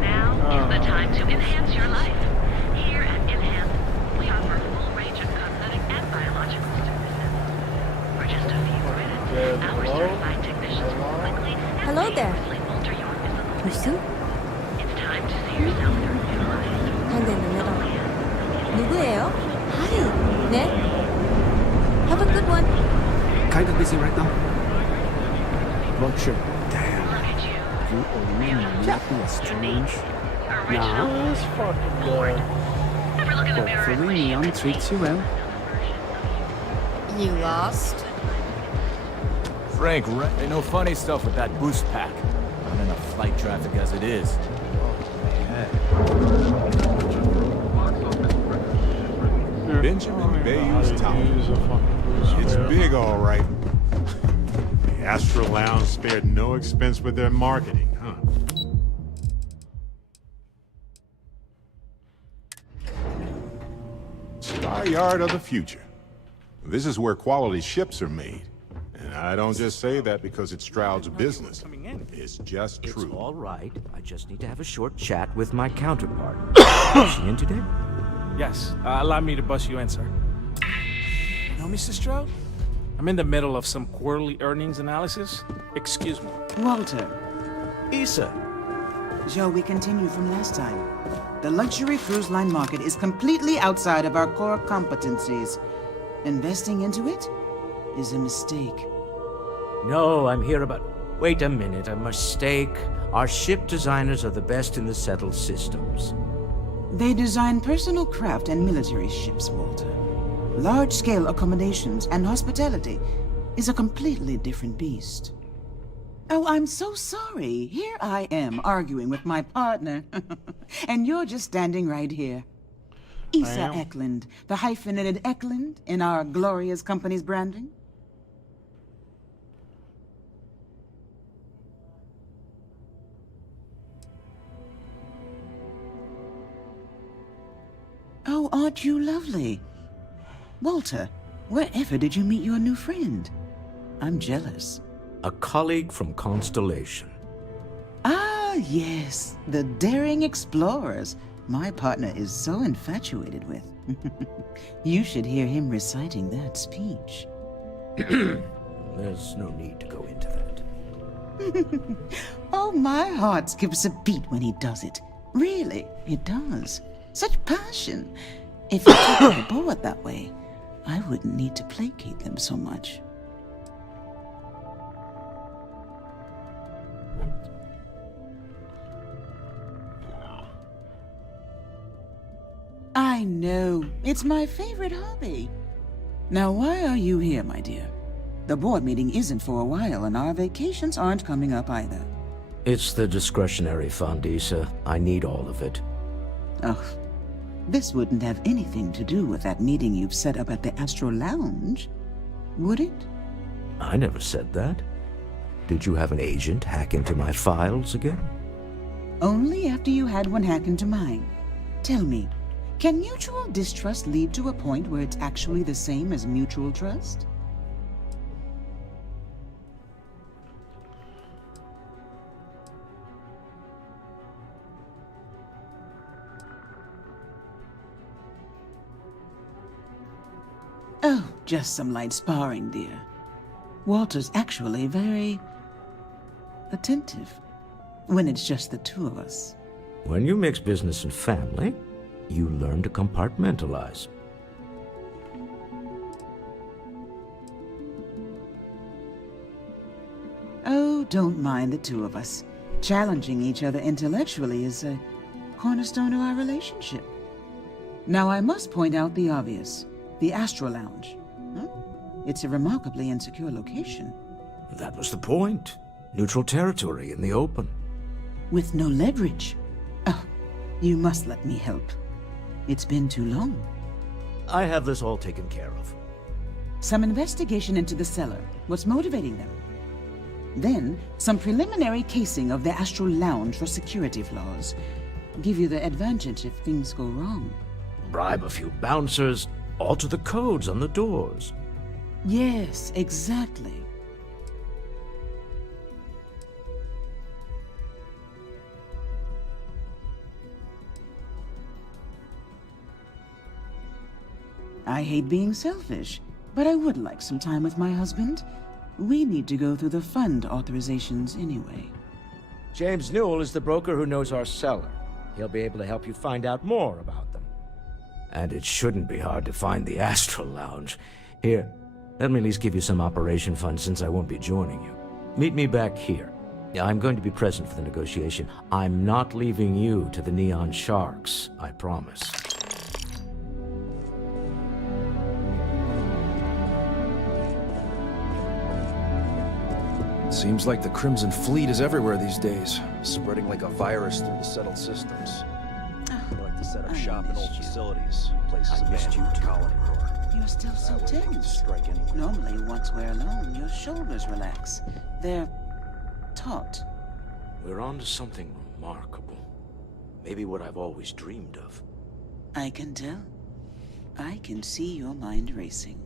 Now is the time to enhance your life. Here at Enhance, we offer a full range of cosmetic and biological services. For just a few credits, our certified technicians will quickly and Hello there. painlessly alter your physical. 무슨? It's time to see yourself through new eyes. Hand in the middle. 누구예요? Hi. 네? Have a good one. Kinda busy right now? Watch your damn. You owe me not be a strange. Nah. This fucking guy. Hopefully Neon treats you well. You lost? Frank, ain't no funny stuff with that boost pack. I'm in a flight traffic as it is. Benjamin Bayou's Tower. It's big, all right. The Astro Lounge spared no expense with their marketing, huh? Star Yard of the future. This is where quality ships are made. And I don't just say that because it's Stroud's business. It's just true. It's all right. I just need to have a short chat with my counterpart. Is she in today? Yes. Allow me to bust you in, sir. No, Mr. Stroud? I'm in the middle of some quarterly earnings analysis. Excuse me. Walter. Issa. Shall we continue from last time? The luxury cruise line market is completely outside of our core competencies. Investing into it is a mistake. No, I'm here about... Wait a minute, a mistake. Our ship designers are the best in the settled systems. They design personal craft and military ships, Walter. Large-scale accommodations and hospitality is a completely different beast. Oh, I'm so sorry. Here I am arguing with my partner. And you're just standing right here. Issa Eklund, the hyphenated Eklund in our glorious company's branding. Oh, aren't you lovely? Walter, wherever did you meet your new friend? I'm jealous. A colleague from Constellation. Ah, yes, the daring explorers my partner is so infatuated with. You should hear him reciting that speech. There's no need to go into that. Oh, my heart skips a beat when he does it. Really, it does. Such passion. If you took the board that way, I wouldn't need to placate them so much. I know. It's my favorite hobby. Now, why are you here, my dear? The board meeting isn't for a while, and our vacations aren't coming up either. It's the discretionary fund, Issa. I need all of it. Oh, this wouldn't have anything to do with that meeting you've set up at the Astro Lounge, would it? I never said that. Did you have an agent hack into my files again? Only after you had one hack into mine. Tell me, can mutual distrust lead to a point where it's actually the same as mutual trust? Oh, just some light sparring, dear. Walter's actually very attentive when it's just the two of us. When you mix business and family, you learn to compartmentalize. Oh, don't mind the two of us. Challenging each other intellectually is a cornerstone of our relationship. Now, I must point out the obvious. The Astro Lounge. Huh? It's a remarkably insecure location. That was the point. Neutral territory in the open. With no leverage. Oh, you must let me help. It's been too long. I have this all taken care of. Some investigation into the cellar. What's motivating them? Then, some preliminary casing of the Astro Lounge for security flaws. Give you the advantage if things go wrong. Bribe a few bouncers, alter the codes on the doors. Yes, exactly. I hate being selfish, but I would like some time with my husband. We need to go through the fund authorizations anyway. James Newell is the broker who knows our cellar. He'll be able to help you find out more about them. And it shouldn't be hard to find the Astro Lounge. Here, Let me at least give you some operation funds since I won't be joining you. Meet me back here. I'm going to be present for the negotiation. I'm not leaving you to the Neon Sharks, I promise. Seems like the Crimson Fleet is everywhere these days, spreading like a virus through the settled systems. They like to set up shop in old facilities, places abandoned for colony core. You're still so That way they can tense. strike anywhere. Normally, once we're alone, your shoulders relax. They're taut. We're on to something remarkable. Maybe what I've always dreamed of. I can tell. I can see your mind racing.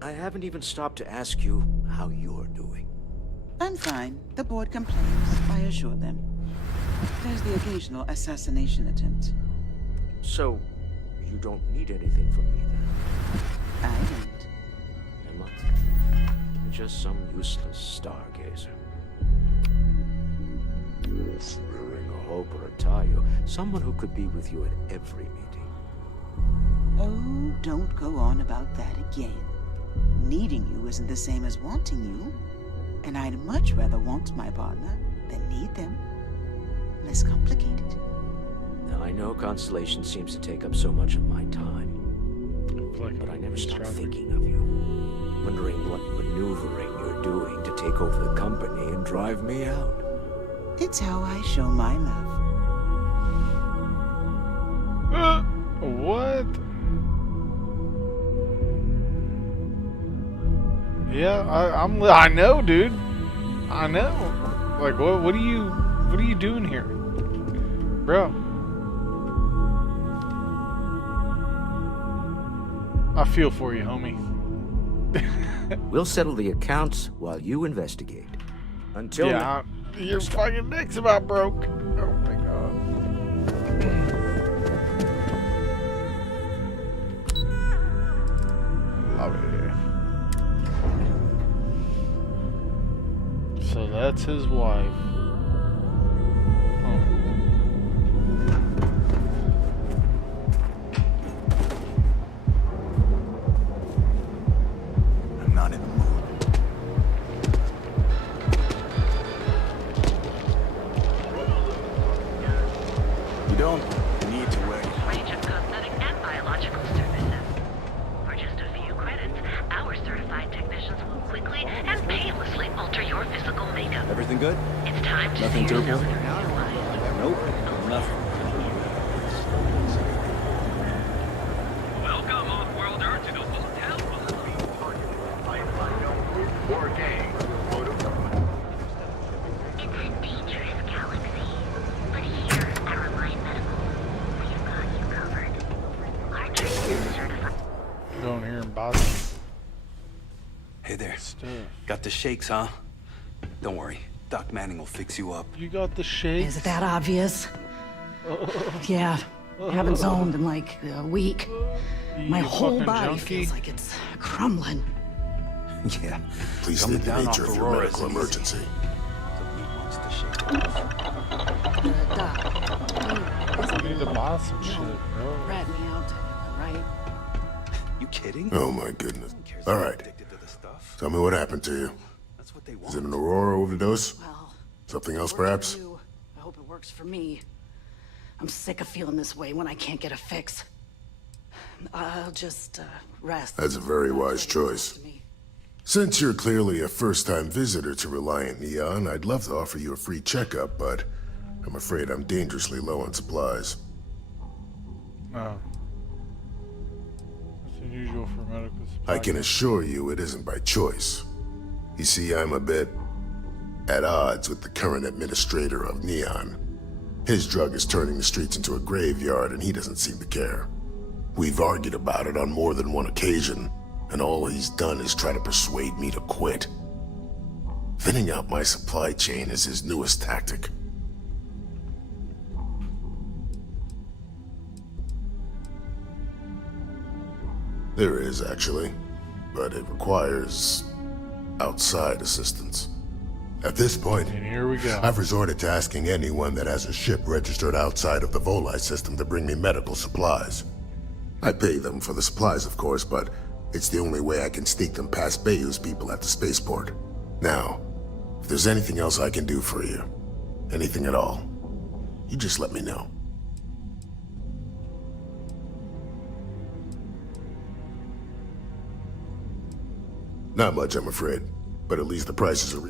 I haven't even stopped to ask you how you're doing. I'm fine. The board complains, I assure them. There's the occasional assassination attempt. So, you don't need anything from me then? I don't. Am I? You're just some useless stargazer. Wearing a hope or a tayo, someone who could be with you at every meeting. Oh, don't go on about that again. Needing you isn't the same as wanting you. And I'd much rather want my partner than need them. Less complicated. Now, I know Constellation seems to take up so much of my time. But I never stop thinking of you. Wondering what maneuvering you're doing to take over the company and drive me out. It's how I show my love. What? Yeah, I know, dude. I know. Like, what are you doing here, bro? I feel for you, homie. We'll settle the accounts while you investigate. Until yeah, your fucking neck's about broke. Oh my god. Love it. So that's his wife. Huh. I'm not in the mood. You don't need to worry. Range of cosmetic and biological services. For just a few credits, our certified technicians will quickly and painlessly alter your physical makeup. Everything good? It's time to Nothing see turbo? yourself through new eyes. Nope, nothing. Welcome, off-worlder, to the hotel. It's a dangerous galaxy, but here at Reliant Medical, we've got you covered. Our training is certified. Going here in Boston. Hey there. Stuff. Got the shakes, huh? Don't worry. Doc Manning will fix you up. You got the shakes? Is it that obvious? Yeah. I haven't zoned in like a week. My whole body feels like it's crumbling. Yeah. Please Coming state the down nature off of your Aurora medical isn't easy. emergency. You need to buy some shit, bro. Rat me out, right? You kidding? Oh my goodness. All right. Tell me what happened to you. Is it an Aurora overdose? Something else, perhaps? I hope it works for me. I'm sick of feeling this way when I can't get a fix. I'll just rest. That's a very wise choice. Since you're clearly a first-time visitor to Reliant Neon, I'd love to offer you a free checkup, but I'm afraid I'm dangerously low on supplies. Oh. It's unusual for medical supply. I can assure you it isn't by choice. You see, I'm a bit at odds with the current administrator of Neon. His drug is turning the streets into a graveyard, and he doesn't seem to care. We've argued about it on more than one occasion, and all he's done is try to persuade me to quit. Thinning out my supply chain is his newest tactic. There is, actually, but it requires outside assistance. At this point, And here we go. I've resorted to asking anyone that has a ship registered outside of the Voli system to bring me medical supplies. I pay them for the supplies, of course, but It's the only way I can sneak them past Bayou's people at the spaceport. Now, if there's anything else I can do for you, anything at all, you just let me know. Not much, I'm afraid, but at least the prices are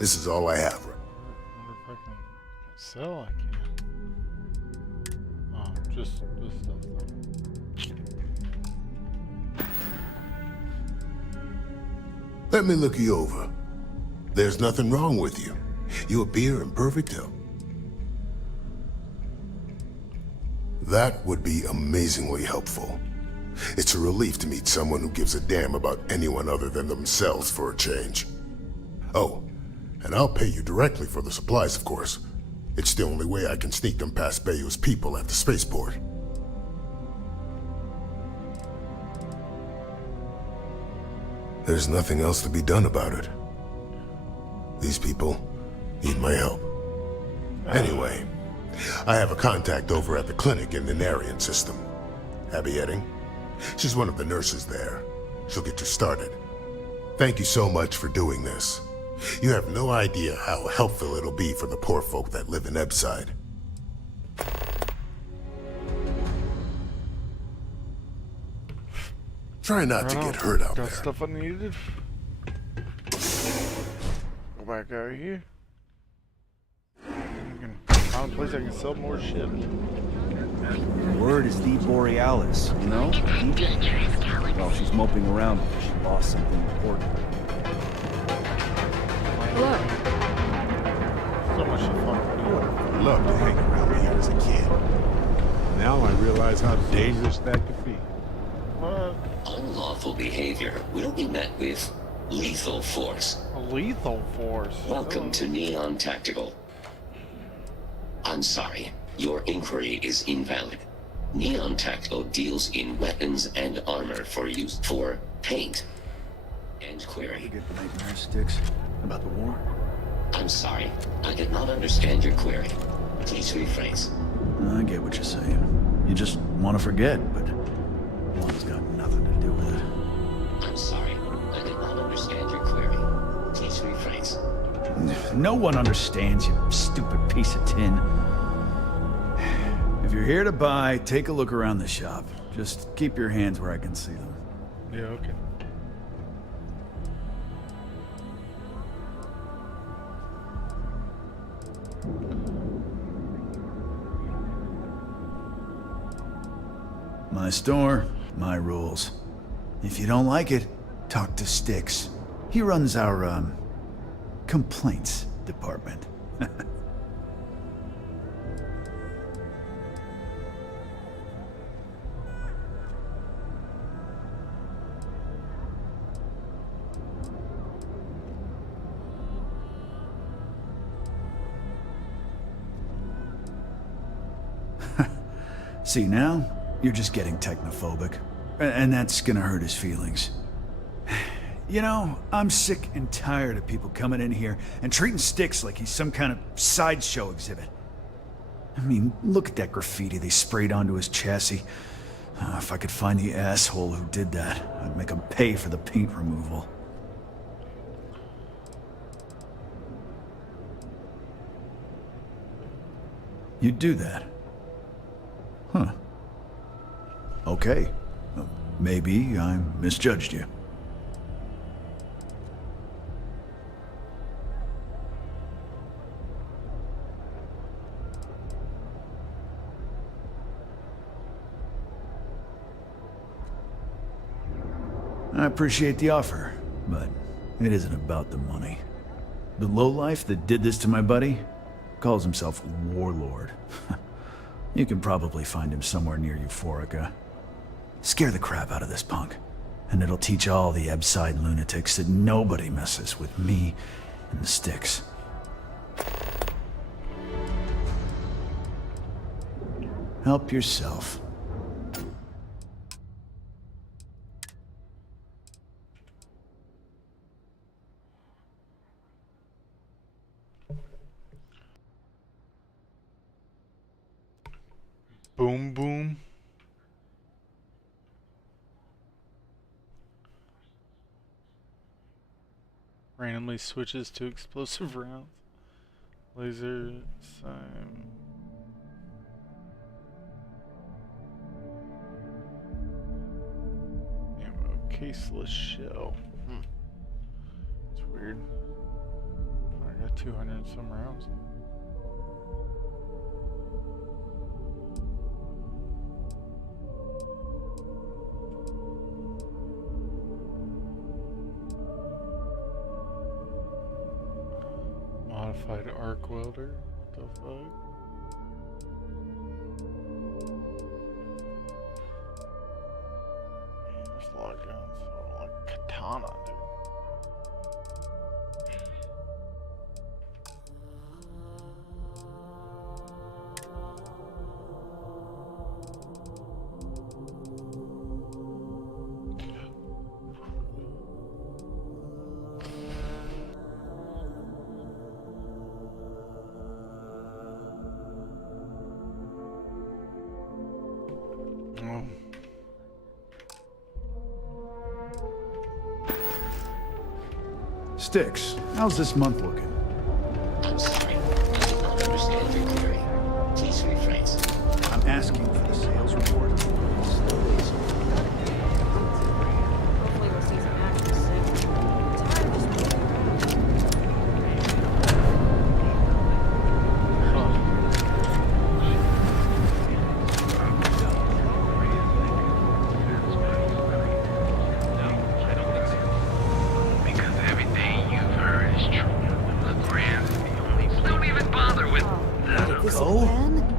This is all I have. I wonder if I can sell. I can't. Oh, just this stuff though. Let me look you over. There's nothing wrong with you. You appear in perfect health. That would be amazingly helpful. It's a relief to meet someone who gives a damn about anyone other than themselves for a change. Oh, and I'll pay you directly for the supplies, of course. It's the only way I can sneak them past Bayou's people at the spaceport. There's nothing else to be done about it. These people need my help. Anyway, I have a contact over at the clinic in the Narian system. Abby Edding. She's one of the nurses there. She'll get you started. Thank you so much for doing this. You have no idea how helpful it'll be for the poor folk that live in Ebside. Try not to get hurt out there. Got stuff I needed. Go back out here. Found a place I can sell more shit. Word is the Borealis, you know? Well, she's moping around because she lost something important. Hello. So much fun. I loved to hang around here as a kid. Now I realize how dangerous that could be. What? Unlawful behavior will be met with lethal force. A lethal force? Welcome to Neon Tactical. I'm sorry, your inquiry is invalid. Neon Tactical deals in weapons and armor for use for paint. End query. You get nightmare sticks about the war? I'm sorry, I did not understand your query. Please rephrase. I get what you're saying. You just want to forget, but one's got nothing to do with it. I'm sorry, I did not understand your query. Please rephrase. No one understands, you stupid piece of tin. If you're here to buy, take a look around the shop. Just keep your hands where I can see them. Yeah, okay. My store, my rules. If you don't like it, talk to Styx. He runs our, complaints department. See, now, you're just getting technophobic. And that's gonna hurt his feelings. You know, I'm sick and tired of people coming in here and treating Styx like he's some kind of sideshow exhibit. I mean, look at that graffiti they sprayed onto his chassis. If I could find the asshole who did that, I'd make him pay for the paint removal. You'd do that? Huh. Okay. Maybe I misjudged you. I appreciate the offer, but it isn't about the money. The lowlife that did this to my buddy calls himself Warlord. You can probably find him somewhere near Euphorica. Scare the crap out of this punk, and it'll teach all the Ebside lunatics that nobody messes with me and the sticks. Help yourself. Boom boom. Randomly switches to explosive rounds. Laser sign. Ammo caseless shell. It's weird. I got 200 and some rounds. Modified arc welder. What the fuck? There's a lot of guns. So like katana, dude. Sticks, how's this month looking? I'm sorry. I do not understand your query. Please rephrase. I'm asking for the sales report. Hopefully we'll see some action soon.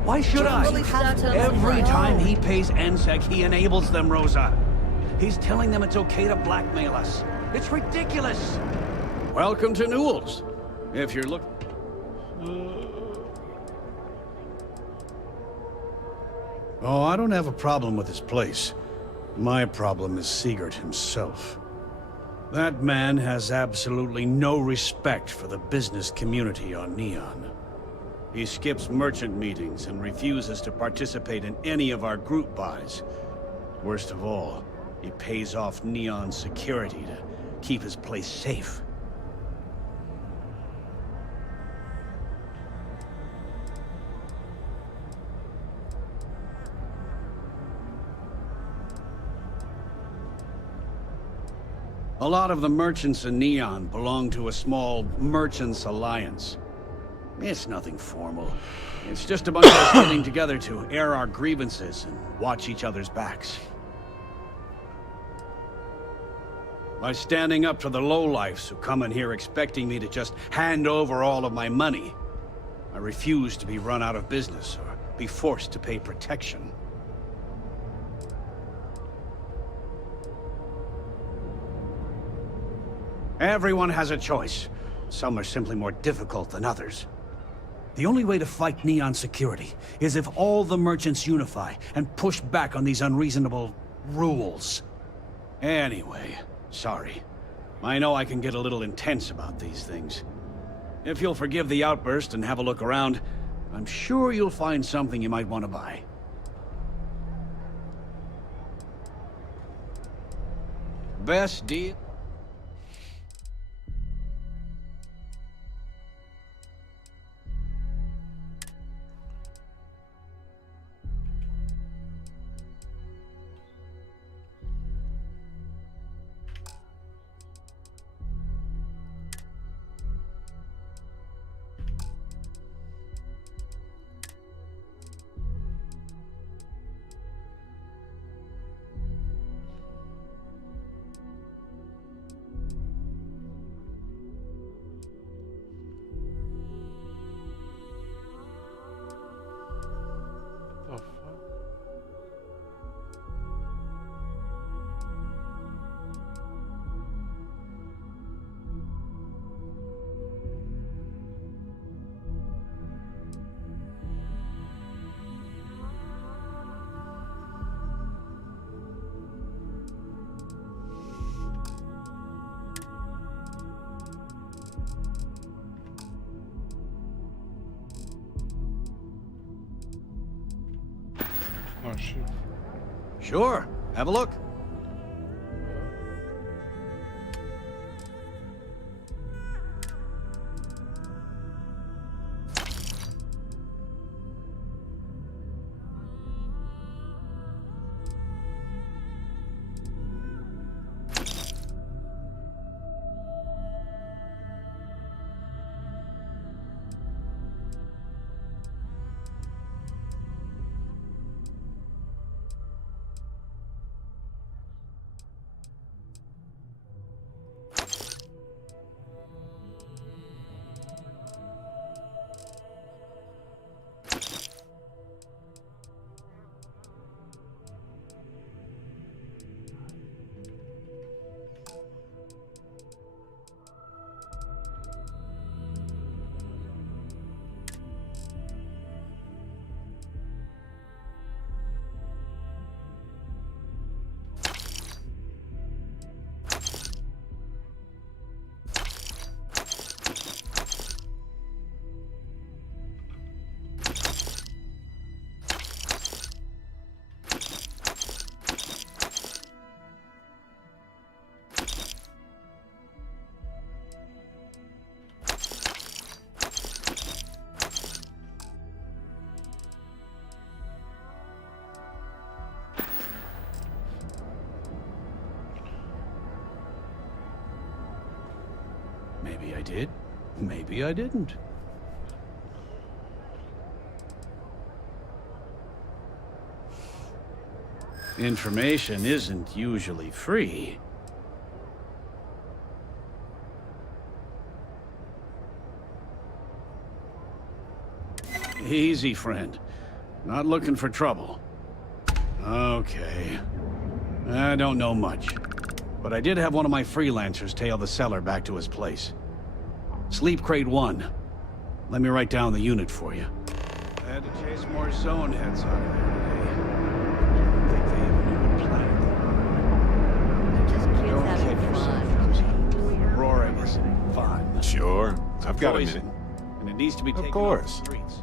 Why should I? Every time he pays NSEC, he enables them, Rosa. He's telling them it's okay to blackmail us. It's ridiculous. Welcome to Newell's. If you're looking... Oh, I don't have a problem with this place. My problem is Sigurd himself. That man has absolutely no respect for the business community on Neon. He skips merchant meetings and refuses to participate in any of our group buys. Worst of all, he pays off Neon security to keep his place safe. A lot of the merchants in Neon belong to a small merchants alliance. It's nothing formal. It's just a bunch of us getting together to air our grievances and watch each other's backs. By standing up to the lowlifes who come in here expecting me to just hand over all of my money, I refuse to be run out of business or be forced to pay protection. Everyone has a choice. Some are simply more difficult than others. The only way to fight Neon security is if all the merchants unify and push back on these unreasonable rules. Anyway, sorry. I know I can get a little intense about these things. If you'll forgive the outburst and have a look around, I'm sure you'll find something you might want to buy. Best deal? Oh, shoot. Sure. Have a look. Maybe I did. Maybe I didn't. Information isn't usually free. Easy, friend. Not looking for trouble. Okay. I don't know much. But I did have one of my freelancers tail the seller back to his place. Sleep Crate 1. Let me write down the unit for you. I had to chase more zone heads out of there today. I think they even knew what planet they were. Don't kid yourself, Rosie. Aurora is fun. Sure. I've got a Poison, minute. and it needs to be taken Of off course. the streets.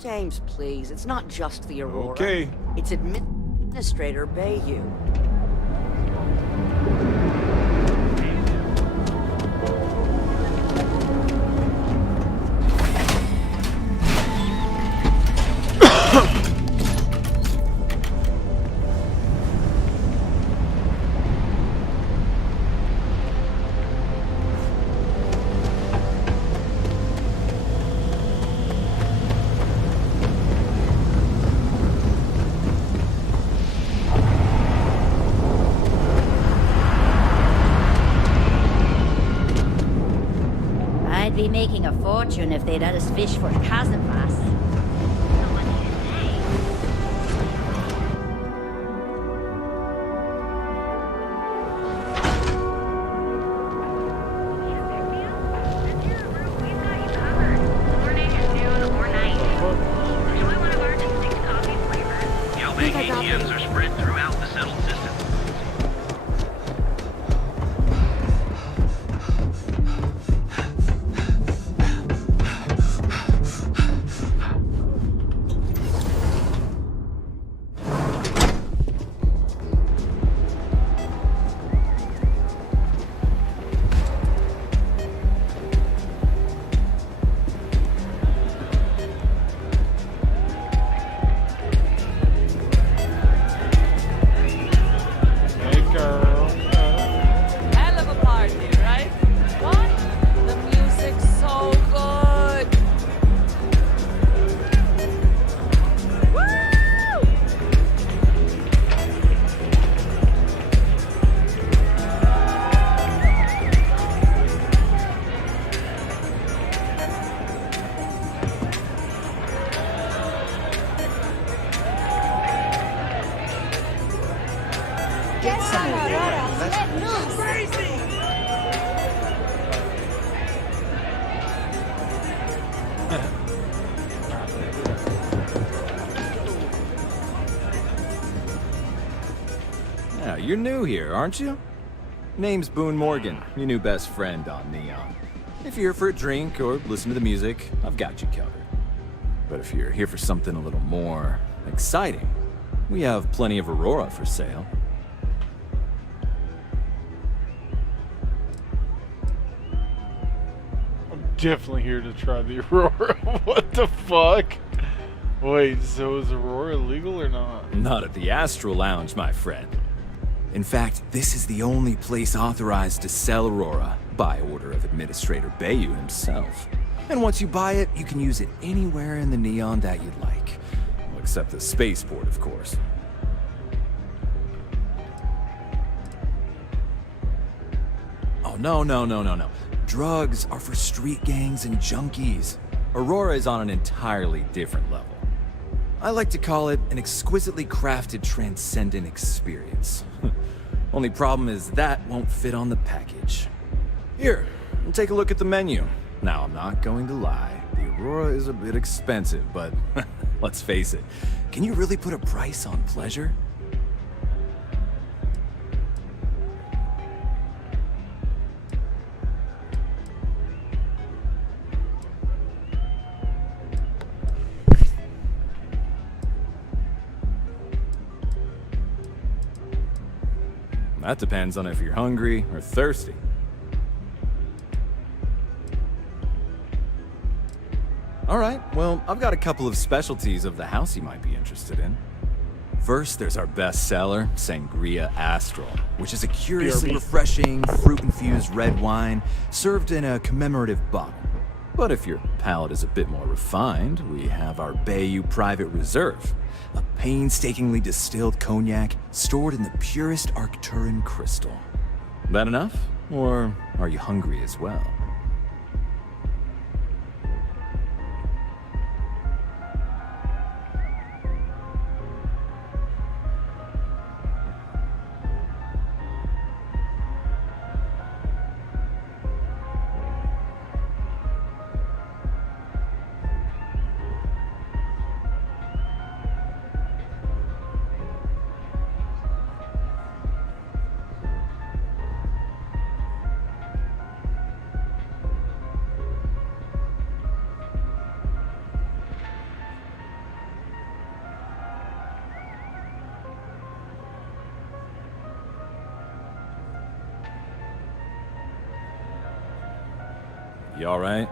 James, please. It's not just the Aurora. Okay. It's Administrator Bayou. I'd be making a fortune if they'd let us fish for Kazanbas. Yobang ATMs are spread throughout the settled system. Hell of a party, right? What? The music's so good. Woo! Get some Aurora. Let loose. Crazy. Yeah, you're new here, aren't you? Name's Boone Morgan, your new best friend on Neon. If you're here for a drink or listen to the music, I've got you covered. But if you're here for something a little more exciting, we have plenty of Aurora for sale. I'm definitely here to try the Aurora. What the fuck? Wait, so is Aurora legal or not? Not at the Astral Lounge, my friend. In fact, this is the only place authorized to sell Aurora by order of Administrator Bayou himself. And once you buy it, you can use it anywhere in the Neon that you'd like. Well, except the spaceport, of course. Oh, no. Drugs are for street gangs and junkies. Aurora is on an entirely different level. I like to call it an exquisitely crafted transcendent experience. Only problem is that won't fit on the package. Here, take a look at the menu. Now, I'm not going to lie. The Aurora is a bit expensive, but let's face it. Can you really put a price on pleasure? That depends on if you're hungry or thirsty. Alright, well, I've got a couple of specialties of the house you might be interested in. First, there's our best seller, Sangria Astral, which is a curiously refreshing, fruit-infused red wine served in a commemorative bottle. But if your palate is a bit more refined, we have our Bayou Private Reserve, a painstakingly distilled cognac stored in the purest Arcturan crystal. That enough? Or are you hungry as well? You all right?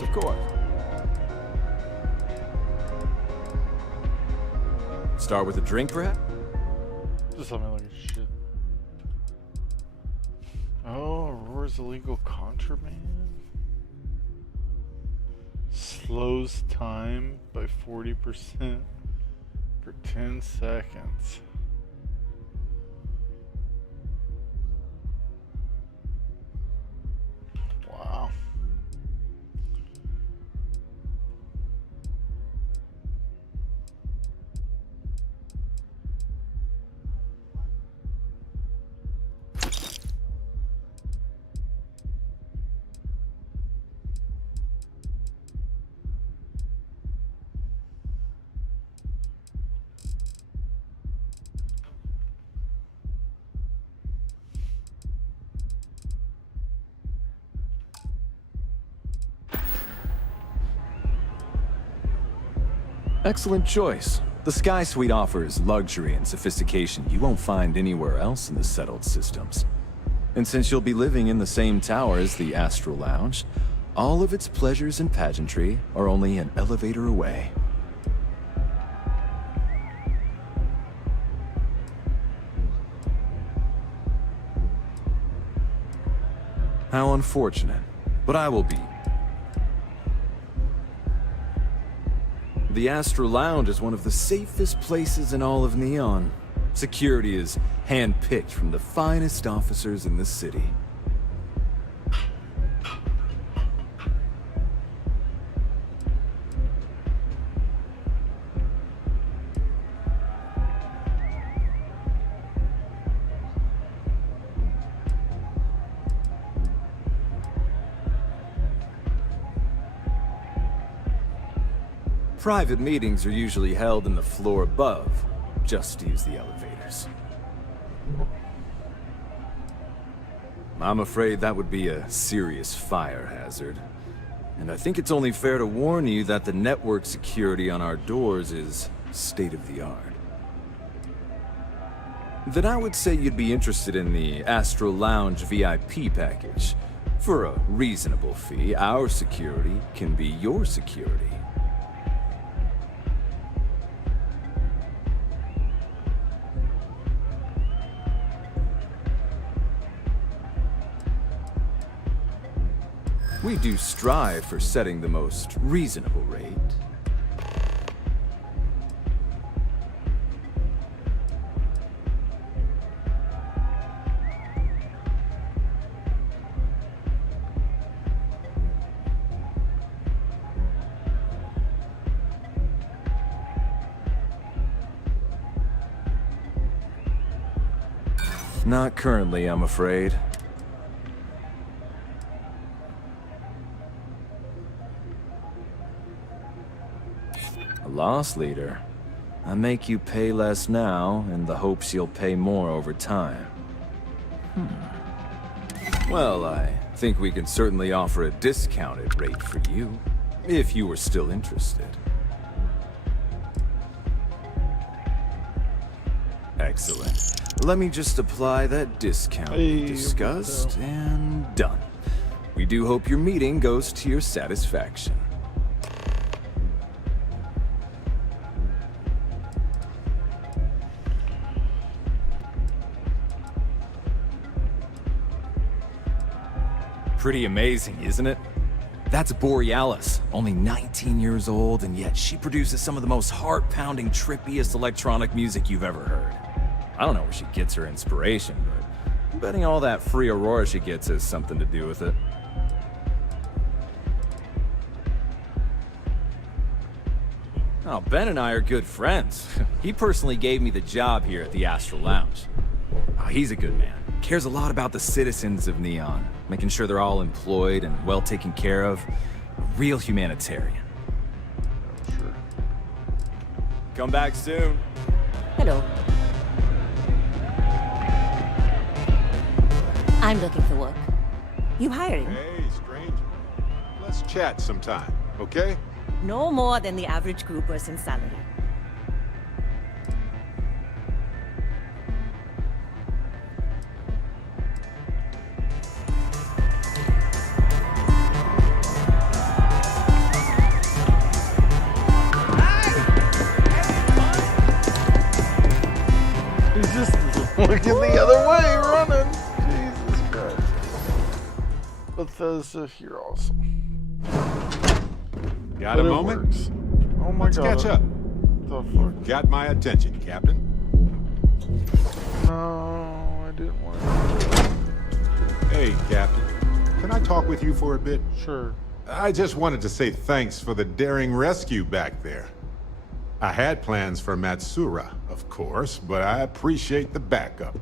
Of course. Start with a drink, perhaps? Just something like a shit. Oh, Aurora's illegal contraband? Slows time by 40% for 10 seconds. Wow. Excellent choice. The Sky Suite offers luxury and sophistication you won't find anywhere else in the settled systems. And since you'll be living in the same tower as the Astral Lounge, all of its pleasures and pageantry are only an elevator away. How unfortunate, but I will be. The Astral Lounge is one of the safest places in all of Neon. Security is handpicked from the finest officers in the city. Private meetings are usually held in the floor above. Just use the elevators. I'm afraid that would be a serious fire hazard. And I think it's only fair to warn you that the network security on our doors is state-of-the-art. Then I would say you'd be interested in the Astral Lounge VIP package. For a reasonable fee, our security can be your security. We do strive for setting the most reasonable rate. Not currently, I'm afraid. A loss leader. I make you pay less now in the hopes you'll pay more over time. Well, I think we can certainly offer a discounted rate for you, if you were still interested. Excellent. Let me just apply that discount we discussed, and done. We do hope your meeting goes to your satisfaction. Pretty amazing, isn't it? That's Borealis, only 19 years old, and yet she produces some of the most heart-pounding, trippiest electronic music you've ever heard. I don't know where she gets her inspiration, but I'm betting all that free Aurora she gets has something to do with it. Oh, Ben and I are good friends. He personally gave me the job here at the Astral Lounge. Oh, he's a good man. Cares a lot about the citizens of Neon, making sure they're all employed and well taken care of. A real humanitarian. Sure. Come back soon. Hello. I'm looking for work. You hiring? Hey, stranger. Let's chat sometime, okay? No more than the average grouper's salary. He's just looking the other way, running. Jesus Christ. Bethesda, if you're awesome. Got But a it moment? works. Oh my Let's god. catch up. The fuck? Got my attention, Captain. No, I didn't want to. Hey, Captain. Can I talk with you for a bit? Sure. I just wanted to say thanks for the daring rescue back there. I had plans for Matsura, of course, but I appreciate the backup.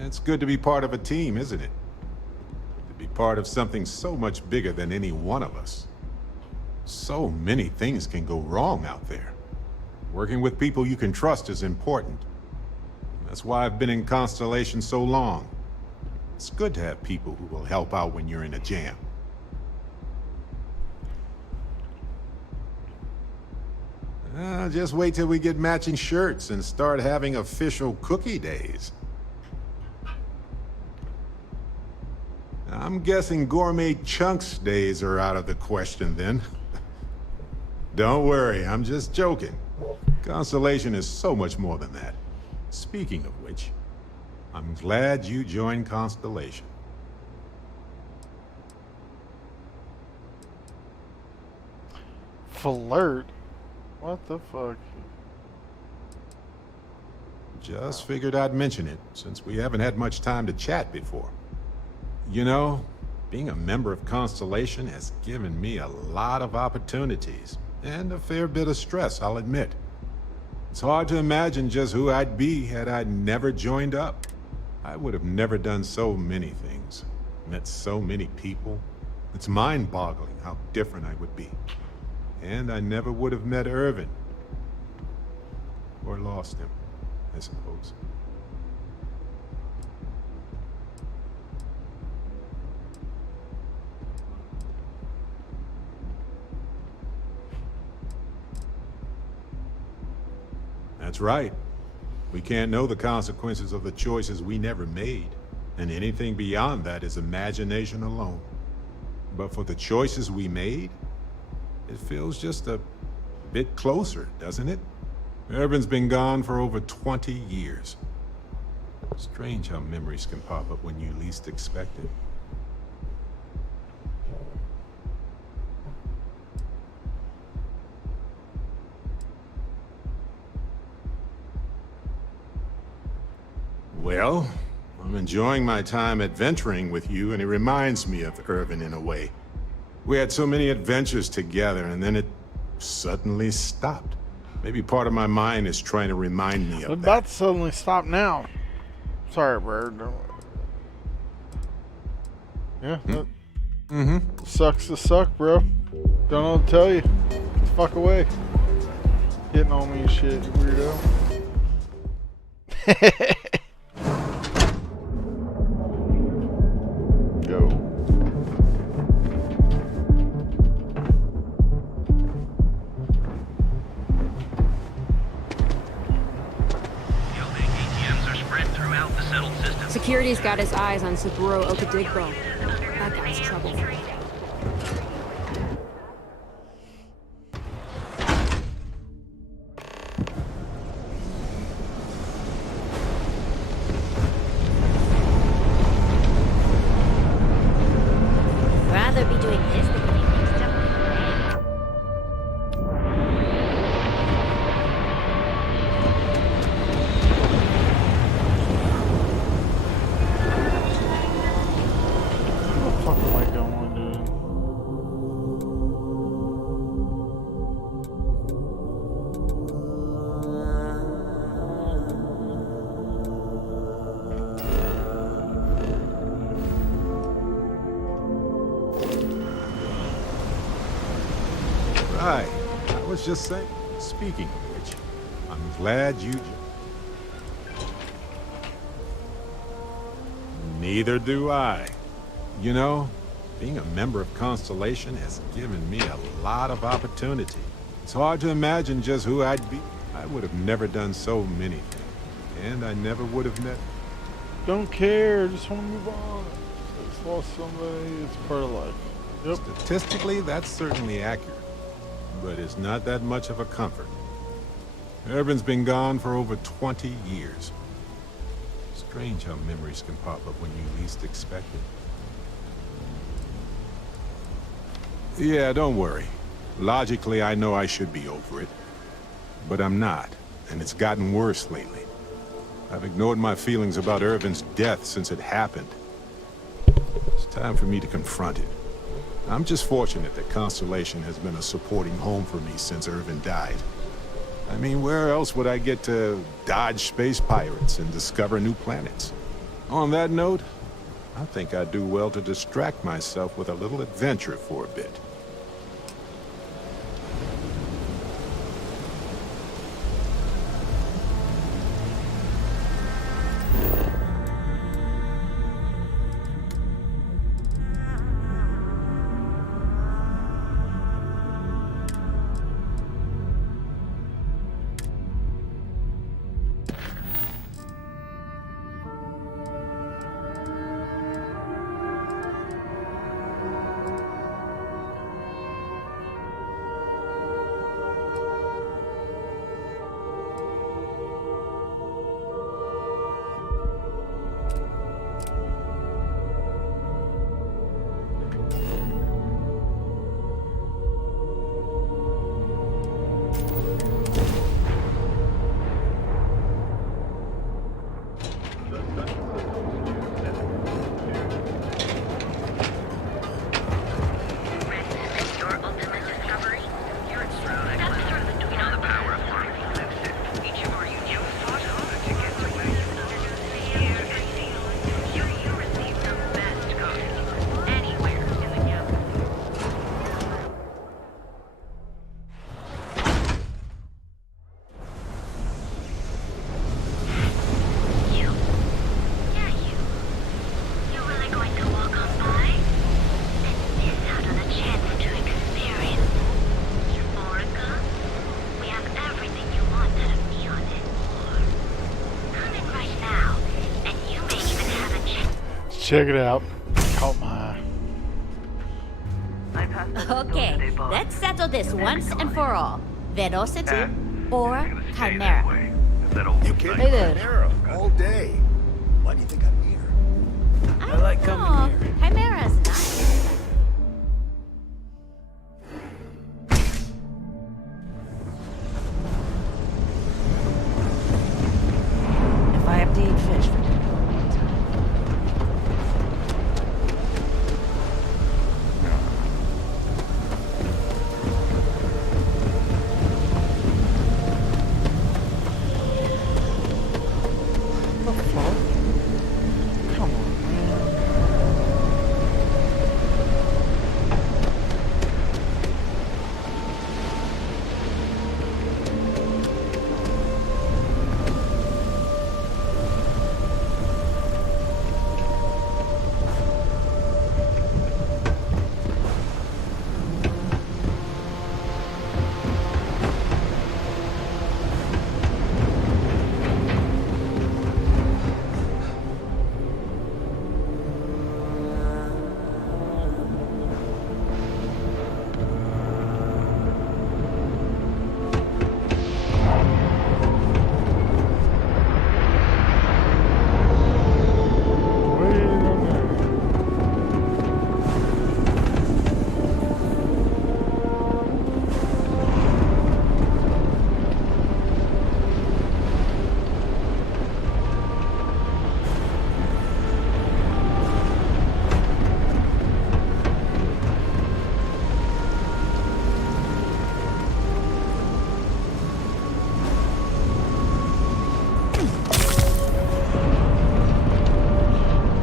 It's good to be part of a team, isn't it? To be part of something so much bigger than any one of us. So many things can go wrong out there. Working with people you can trust is important. That's why I've been in Constellation so long. It's good to have people who will help out when you're in a jam. Just wait till we get matching shirts and start having official cookie days. I'm guessing gourmet chunks days are out of the question then. Don't worry, I'm just joking. Constellation is so much more than that. Speaking of which, I'm glad you joined Constellation. Flirt? What the fuck? Just figured I'd mention it, since we haven't had much time to chat before. You know, being a member of Constellation has given me a lot of opportunities, and a fair bit of stress, I'll admit. It's hard to imagine just who I'd be had I never joined up. I would have never done so many things, met so many people. It's mind-boggling how different I would be. And I never would have met Irvin. Or lost him, I suppose. That's right. We can't know the consequences of the choices we never made, and anything beyond that is imagination alone. But for the choices we made, it feels just a bit closer, doesn't it? Irvin's been gone for over 20 years. Strange how memories can pop up when you least expect it. Well, I'm enjoying my time adventuring with you, and it reminds me of Irvin in a way. We had so many adventures together, and then it suddenly stopped. Maybe part of my mind is trying to remind me of that. About to suddenly stop now. Sorry, Bird. Yeah. Sucks to suck, bro. Don't know what to tell you. Fuck away. Hitting on me and shit, you weirdo. Go. Security's got his eyes on Saburo Okadigbo. That guy's trouble. Rather be doing this than getting mixed up with Where the fuck am I going, dude? Right. I was just saying. Speaking of which, I'm glad you... Neither do I. You know, being a member of Constellation has given me a lot of opportunity. It's hard to imagine just who I'd be. I would have never done so many things. And I never would have met... Don't care, just want to move on. I just lost somebody, it's part of life. Yep. Statistically, that's certainly accurate. But it's not that much of a comfort. Irvin's been gone for over 20 years. Strange how memories can pop up when you least expect it. Yeah, don't worry. Logically, I know I should be over it. But I'm not, and it's gotten worse lately. I've ignored my feelings about Irvin's death since it happened. It's time for me to confront it. I'm just fortunate that Constellation has been a supporting home for me since Irvin died. I mean, where else would I get to dodge space pirates and discover new planets? On that note, I think I'd do well to distract myself with a little adventure for a bit. Check it out. Caught my eye. Okay, let's settle this once and for all. Velocity or Chimera? You can't Hey there. Chimera all day. Why do you think I'm here? I like coming here. Chimera's nice. If I have to eat fish for dinner. Come on, man.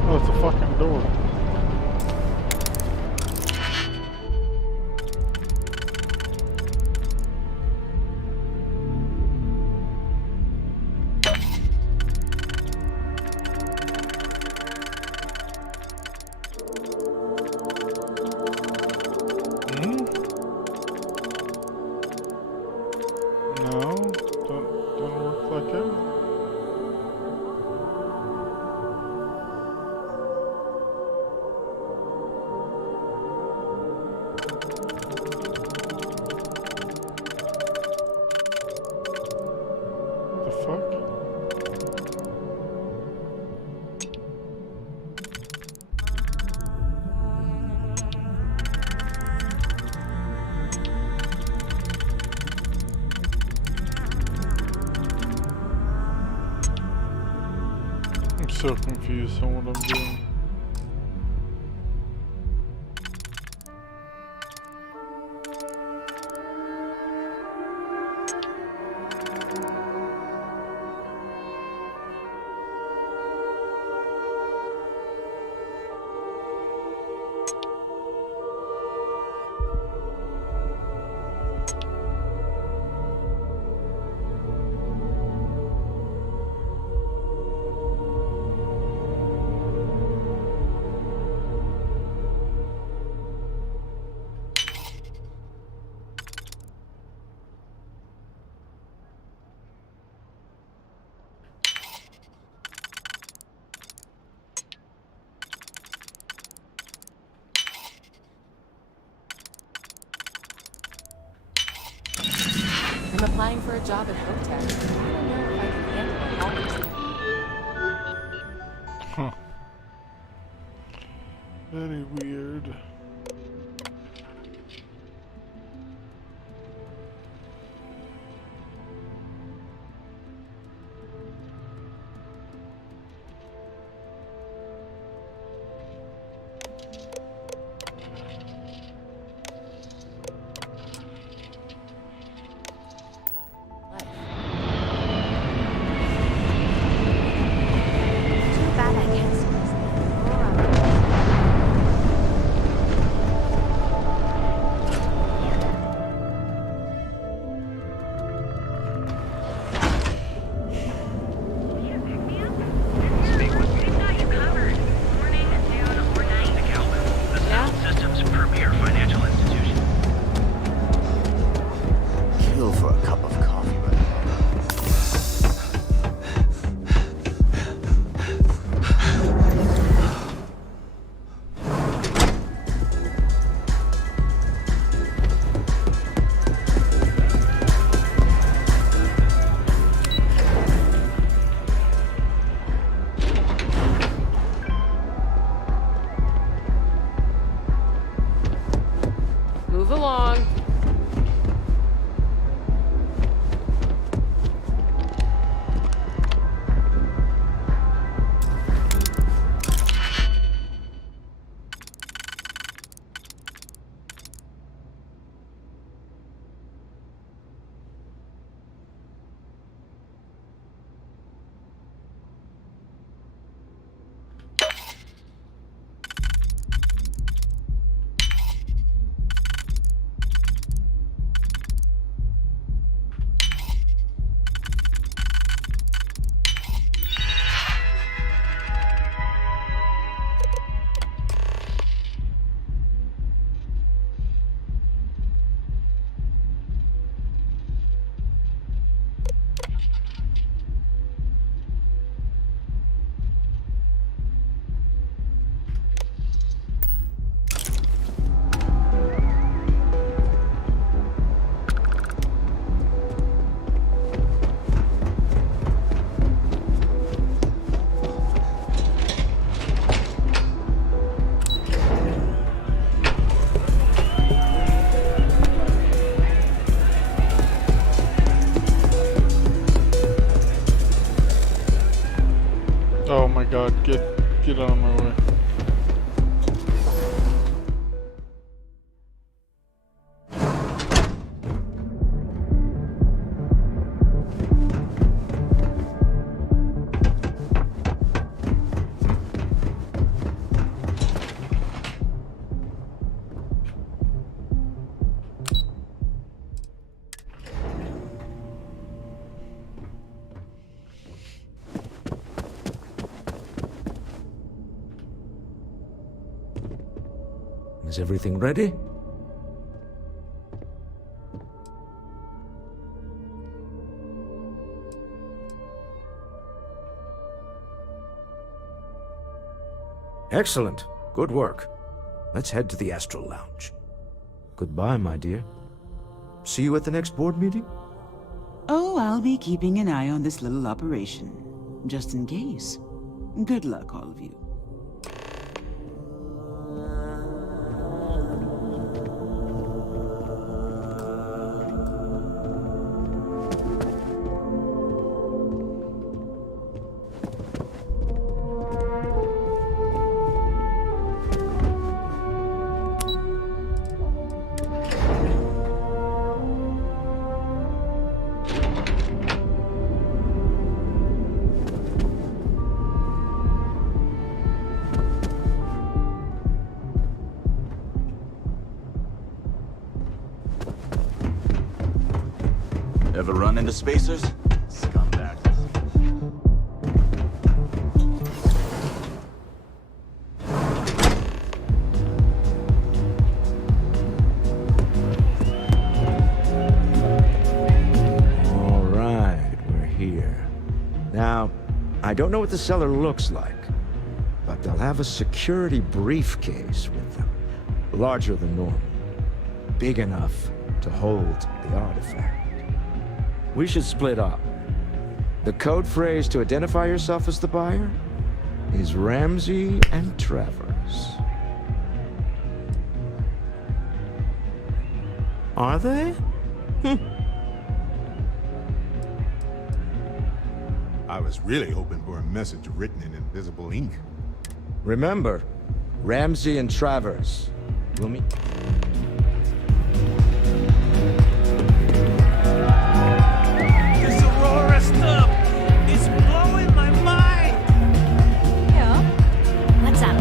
Oh, it's a fucking door. No, don't work like that. The fuck? I'm so confused on what I'm doing. I'm applying for a job at Hotel. I don't know if I can handle all this. Huh. Very weird. Too bad I can't squeeze the Aurora. get out of my way. Is everything ready? Excellent. Good work. Let's head to the Astral Lounge. Goodbye, my dear. See you at the next board meeting? Oh, I'll be keeping an eye on this little operation, just in case. Good luck, all of you. Ever run into spacers? Scumbags. All right, we're here. Now, I don't know what the cellar looks like, but they'll have a security briefcase with them. Larger than normal. Big enough to hold the artifact. We should split up. The code phrase to identify yourself as the buyer is Ramsey and Travers. Are they? I was really hoping for a message written in invisible ink. Remember, Ramsey and Travers. We'll meet. This Aurora stuff is blowing my mind! Yeah? What's up?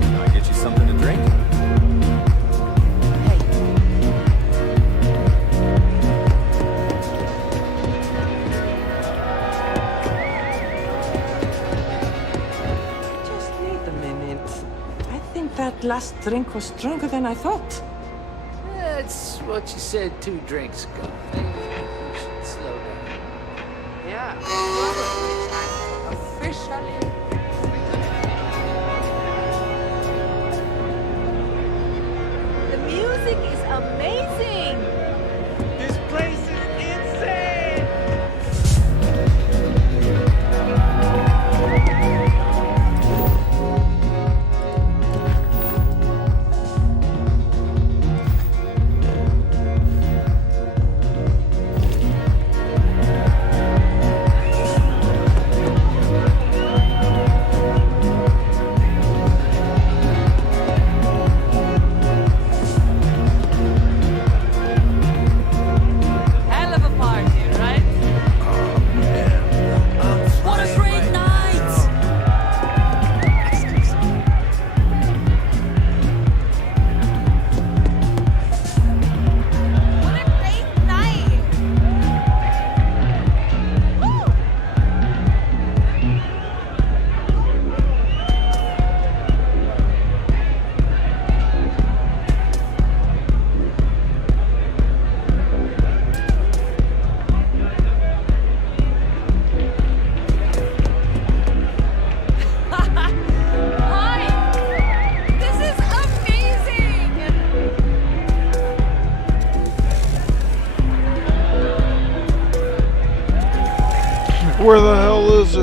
Can I get you something to drink? Just wait a minute. I think that last drink was stronger than I thought. That's what you said 2 drinks ago. Maybe you should slow down. Yeah. Officially. The music is amazing! This place is insane! Hell of a party, right? What a great night! What a great night! Hi! This is amazing! Where the hell is he?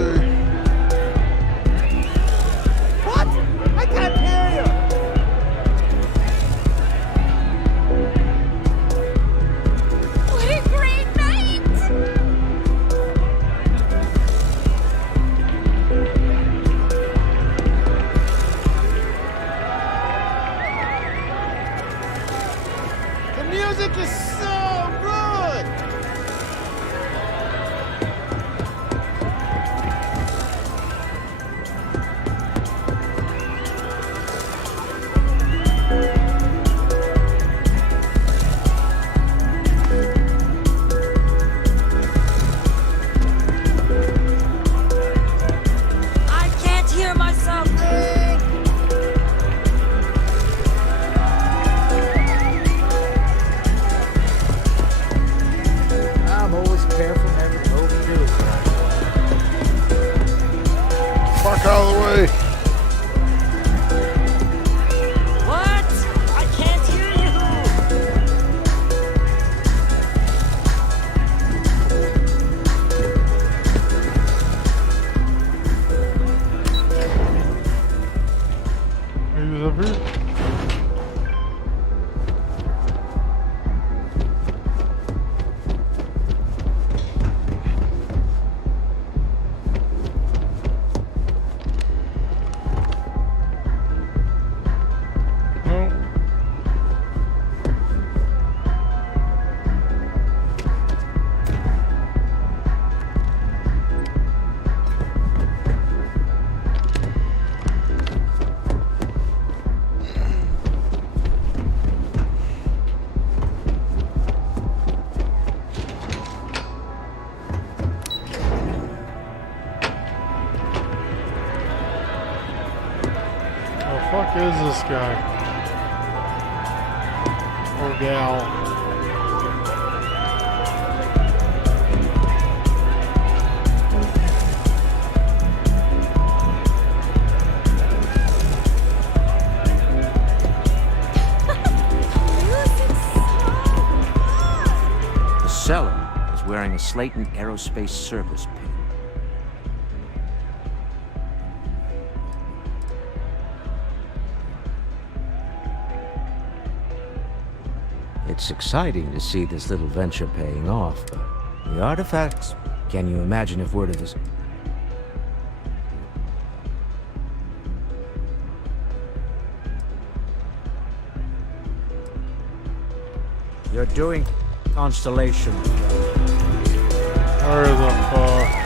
What? heck is this guy? Or gal? The seller is wearing a Slayton Aerospace service pin. It's exciting to see this little venture paying off, but the artifacts, can you imagine if word of this... You're doing Constellation. Where the fuck?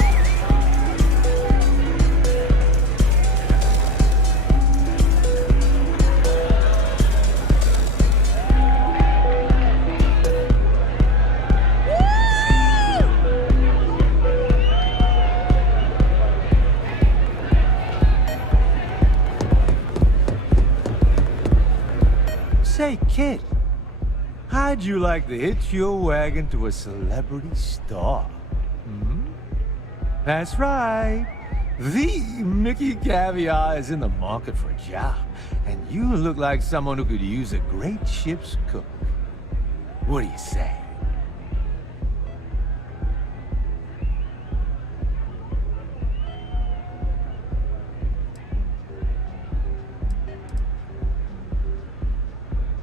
Say, kid, how'd you like to hitch your wagon to a celebrity star? Hmm? That's right. The Mickey Caviar is in the market for a job, and you look like someone who could use a great ship's cook. What do you say?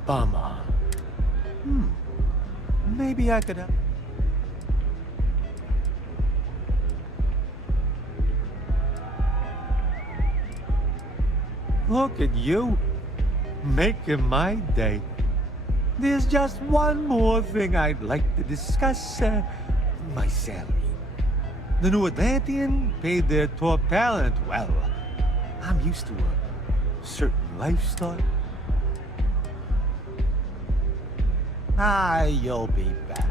Bummer. Maybe I could... Look at you, making my day. There's just one more thing I'd like to discuss, my salary. The New Atlantean paid their top talent well. I'm used to a certain lifestyle. You'll be back.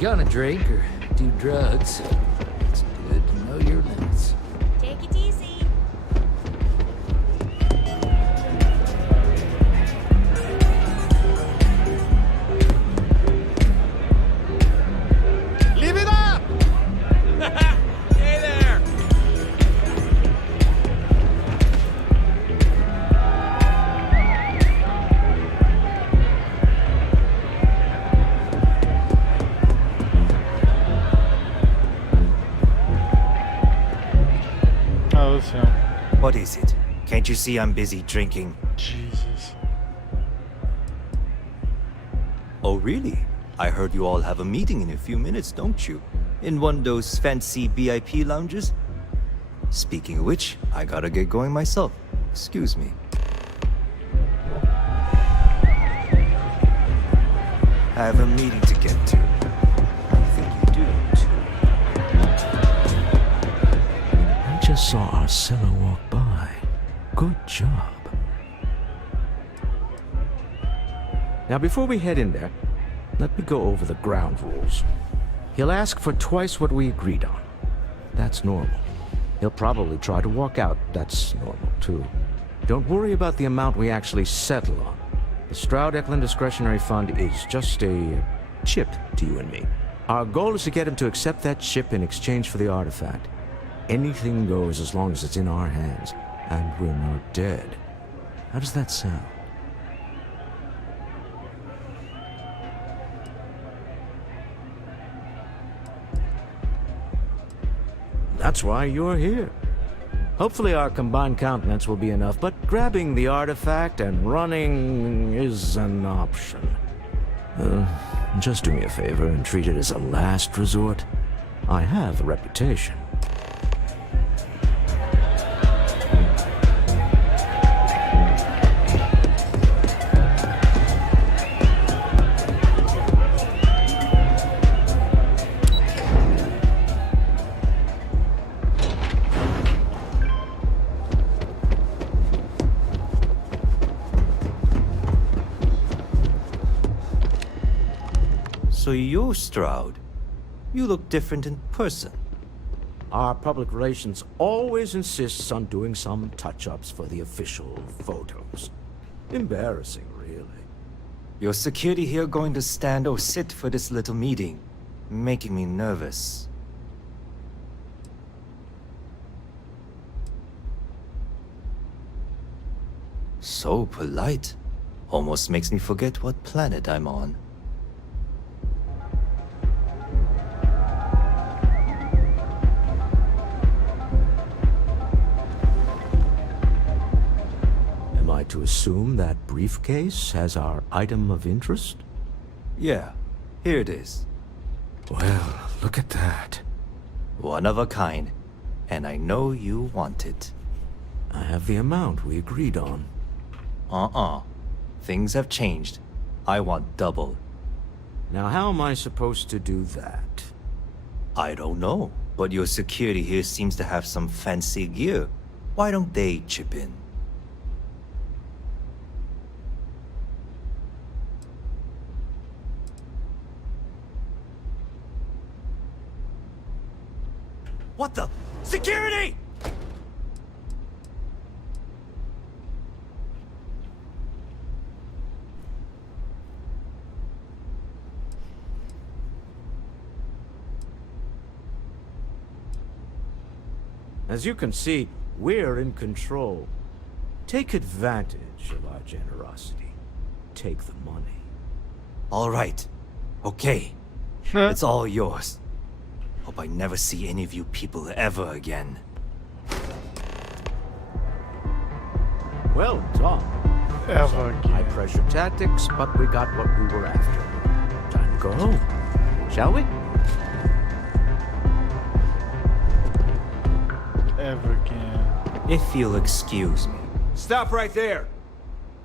Gonna drink or do drugs, it's good to know your limits. Take it easy. Leave it up! Hey there! What is it? Can't you see I'm busy drinking? Jesus. Oh, really? I heard you all have a meeting in a few minutes, don't you? In one of those fancy VIP lounges? Speaking of which, I gotta get going myself. Excuse me. I have a meeting to get to. I think you do, too. I just saw our seller walk by. Good job. Now, before we head in there, let me go over the ground rules. He'll ask for twice what we agreed on. That's normal. He'll probably try to walk out. That's normal, too. Don't worry about the amount we actually settle on. The Stroud-Eklund Discretionary Fund is just a chip to you and me. Our goal is to get him to accept that chip in exchange for the artifact. Anything goes as long as it's in our hands, and we're not dead. How does that sound? That's why you're here. Hopefully our combined countenance will be enough, but grabbing the artifact and running is an option. Just do me a favor and treat it as a last resort. I have a reputation. So you're Stroud. You look different in person. Our public relations always insists on doing some touch-ups for the official photos. Embarrassing, really. Your security here going to stand or sit for this little meeting, making me nervous. So polite. Almost makes me forget what planet I'm on. To assume that briefcase has our item of interest? Yeah, here it is. Well, look at that. One of a kind, and I know you want it. I have the amount we agreed on. Things have changed. I want double. Now how am I supposed to do that? I don't know, but your security here seems to have some fancy gear. Why don't they chip in? What the? Security! As you can see, we're in control. Take advantage of our generosity. Take the money. All right. Okay. It's all yours. Hope I never see any of you people ever again. Well done. Ever again. High pressure tactics, but we got what we were after. Time to go home. Shall we? Ever again. If you'll excuse me. Stop right there.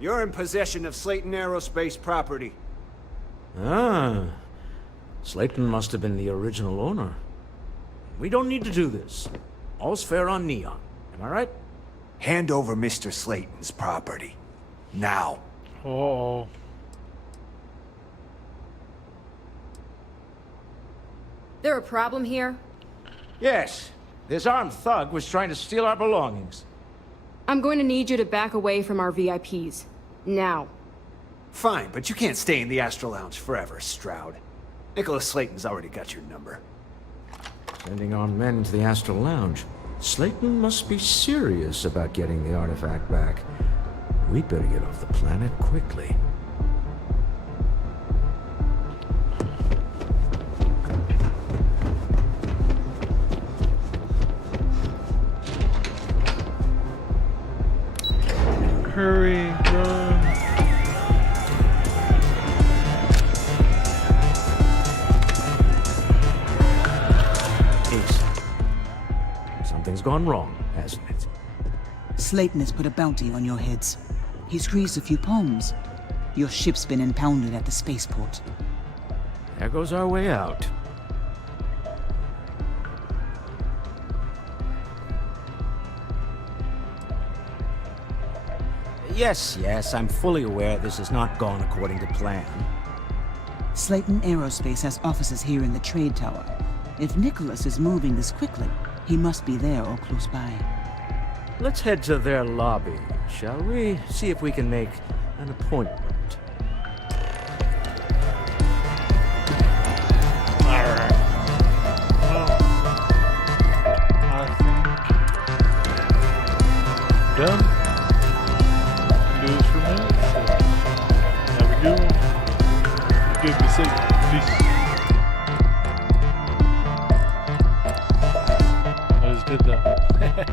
You're in possession of Slayton Aerospace property. Ah. Slayton must have been the original owner. We don't need to do this. All's fair on Neon. Am I right? Hand over Mr. Slayton's property. Now. Uh-oh. There a problem here? Yes. This armed thug was trying to steal our belongings. I'm going to need you to back away from our VIPs. Now. Fine, but you can't stay in the Astral Lounge forever, Stroud. Nicholas Slayton's already got your number. Sending our men into the Astral Lounge. Slayton must be serious about getting the artifact back. We'd better get off the planet quickly. Hurry, run. Something's gone wrong, hasn't it? Slayton has put a bounty on your heads. He's greased a few palms. Your ship's been impounded at the spaceport. There goes our way out. Yes, I'm fully aware this has not gone according to plan. Slayton Aerospace has offices here in the trade tower. If Nicholas is moving this quickly, he must be there or close by. Let's head to their lobby, shall we? See if we can make an appointment. Alright. Well, I think done. Do this for me. So, have a good one. Good, be safe. Peace. I just did that.